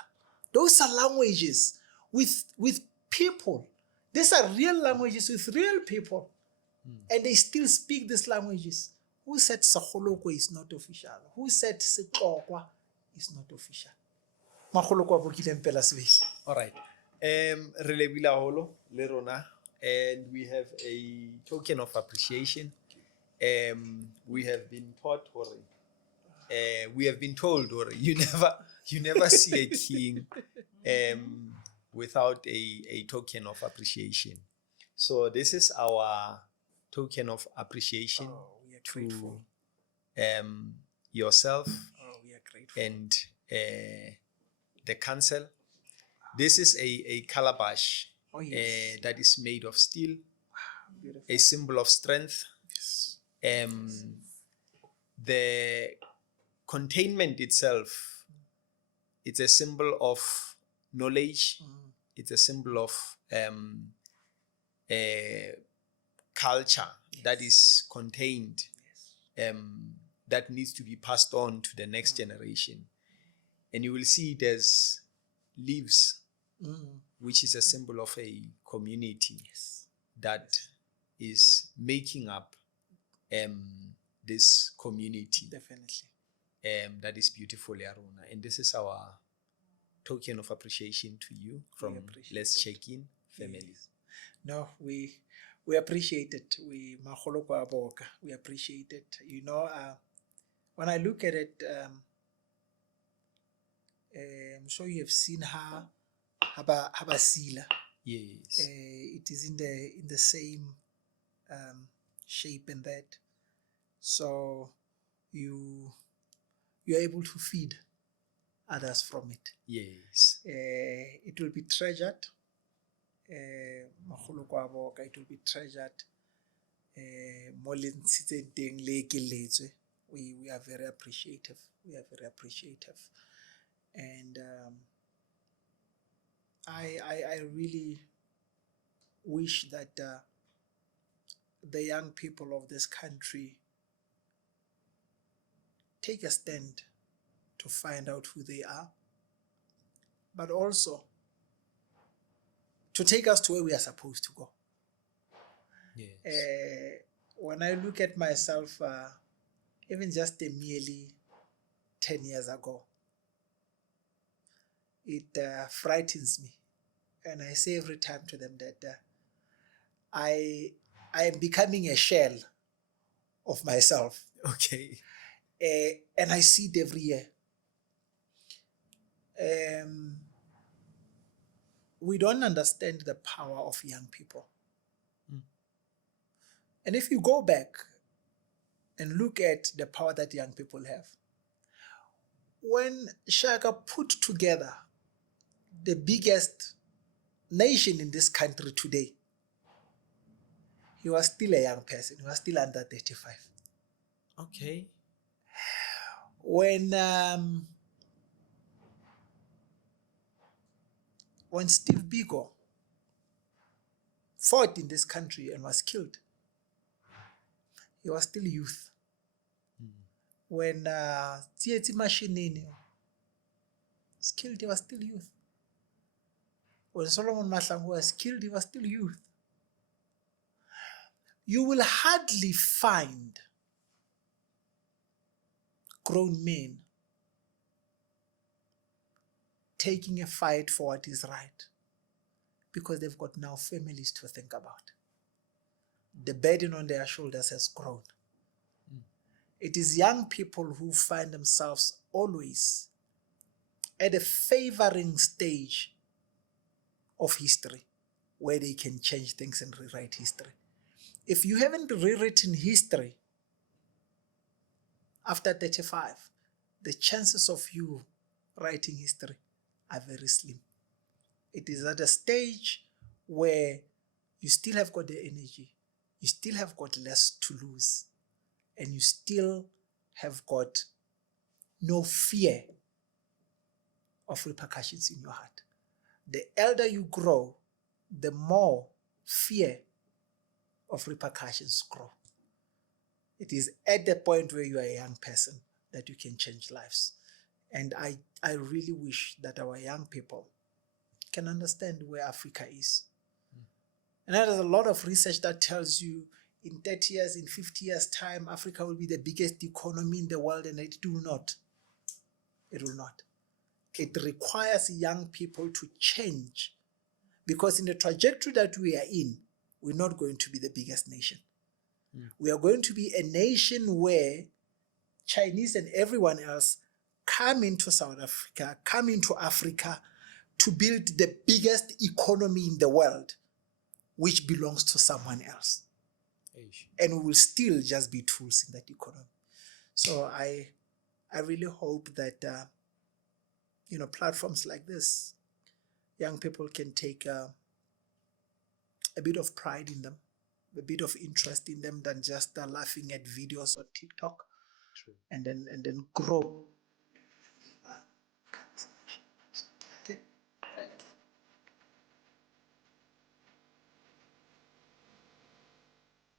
Those are languages with people. These are real languages with real people. And they still speak these languages. Who said Sekgolokwe is not official? Who said Sexhosa is not official. Magolo kwa bokileng pela sebele. All right. Re lebile haholo le rona, and we have a token of appreciation. We have been taught, or we have been told, or you never see a king without a token of appreciation. So this is our token of appreciation We are grateful. to yourself We are grateful. and the council. This is a calabash Yes. that is made of steel, Beautiful. a symbol of strength. Yes. The containment itself, it's a symbol of knowledge. It's a symbol of culture that is contained, that needs to be passed on to the next generation. And you will see there's leaves, which is a symbol of a community that is making up this community. Definitely. That is beautiful, Aruna. And this is our token of appreciation to you from Let's Check In family. Yes. No, we appreciate it. We magolo kwa boka. We appreciate it. You know, when I look at it, I'm sure you have seen her habasila. Yes. It is in the same shape and that. So you're able to feed others from it. Yes. It will be treasured. Magolo kwa boka, it will be treasured. We are very appreciative. We are very appreciative. And I really wish that the young people of this country take a stand to find out who they are, but also to take us to where we are supposed to go. Yes. When I look at myself, even just merely 10 years ago, it frightens me. And I say every time to them that I am becoming a shell of myself. Okay. And I see it every year. We don't understand the power of young people. And if you go back and look at the power that young people have, when Shaka put together the biggest nation in this country today, he was still a young person. He was still under 35. Okay. When Steve Biko fought in this country and was killed, he was still youth. When Tsietsi Mashinini was killed, he was still youth. When Solomon Mahlangu was killed, he was still youth. You will hardly find grown men taking a fight for what is right, because they've got now families to think about. The burden on their shoulders has grown. It is young people who find themselves always at a favoring stage of history where they can change things and rewrite history. If you haven't rewritten history after 35, the chances of you writing history are very slim. It is at a stage where you still have got the energy, you still have got less to lose, and you still have got no fear of repercussions in your heart. The elder you grow, the more fear of repercussions grow. It is at the point where you are a young person that you can change lives. And I really wish that our young people can understand where Africa is. And there's a lot of research that tells you in 30 years, in 50 years' time, Africa will be the biggest economy in the world, and it will not. It will not. It requires young people to change, because in the trajectory that we are in, we're not going to be the biggest nation. We are going to be a nation where Chinese and everyone else come into South Africa, come into Africa to build the biggest economy in the world, which belongs to someone else. And we will still just be tools in that economy. So I really hope that platforms like this, young people can take a bit of pride in them, a bit of interest in them, than just laughing at videos on TikTok. True. And then grow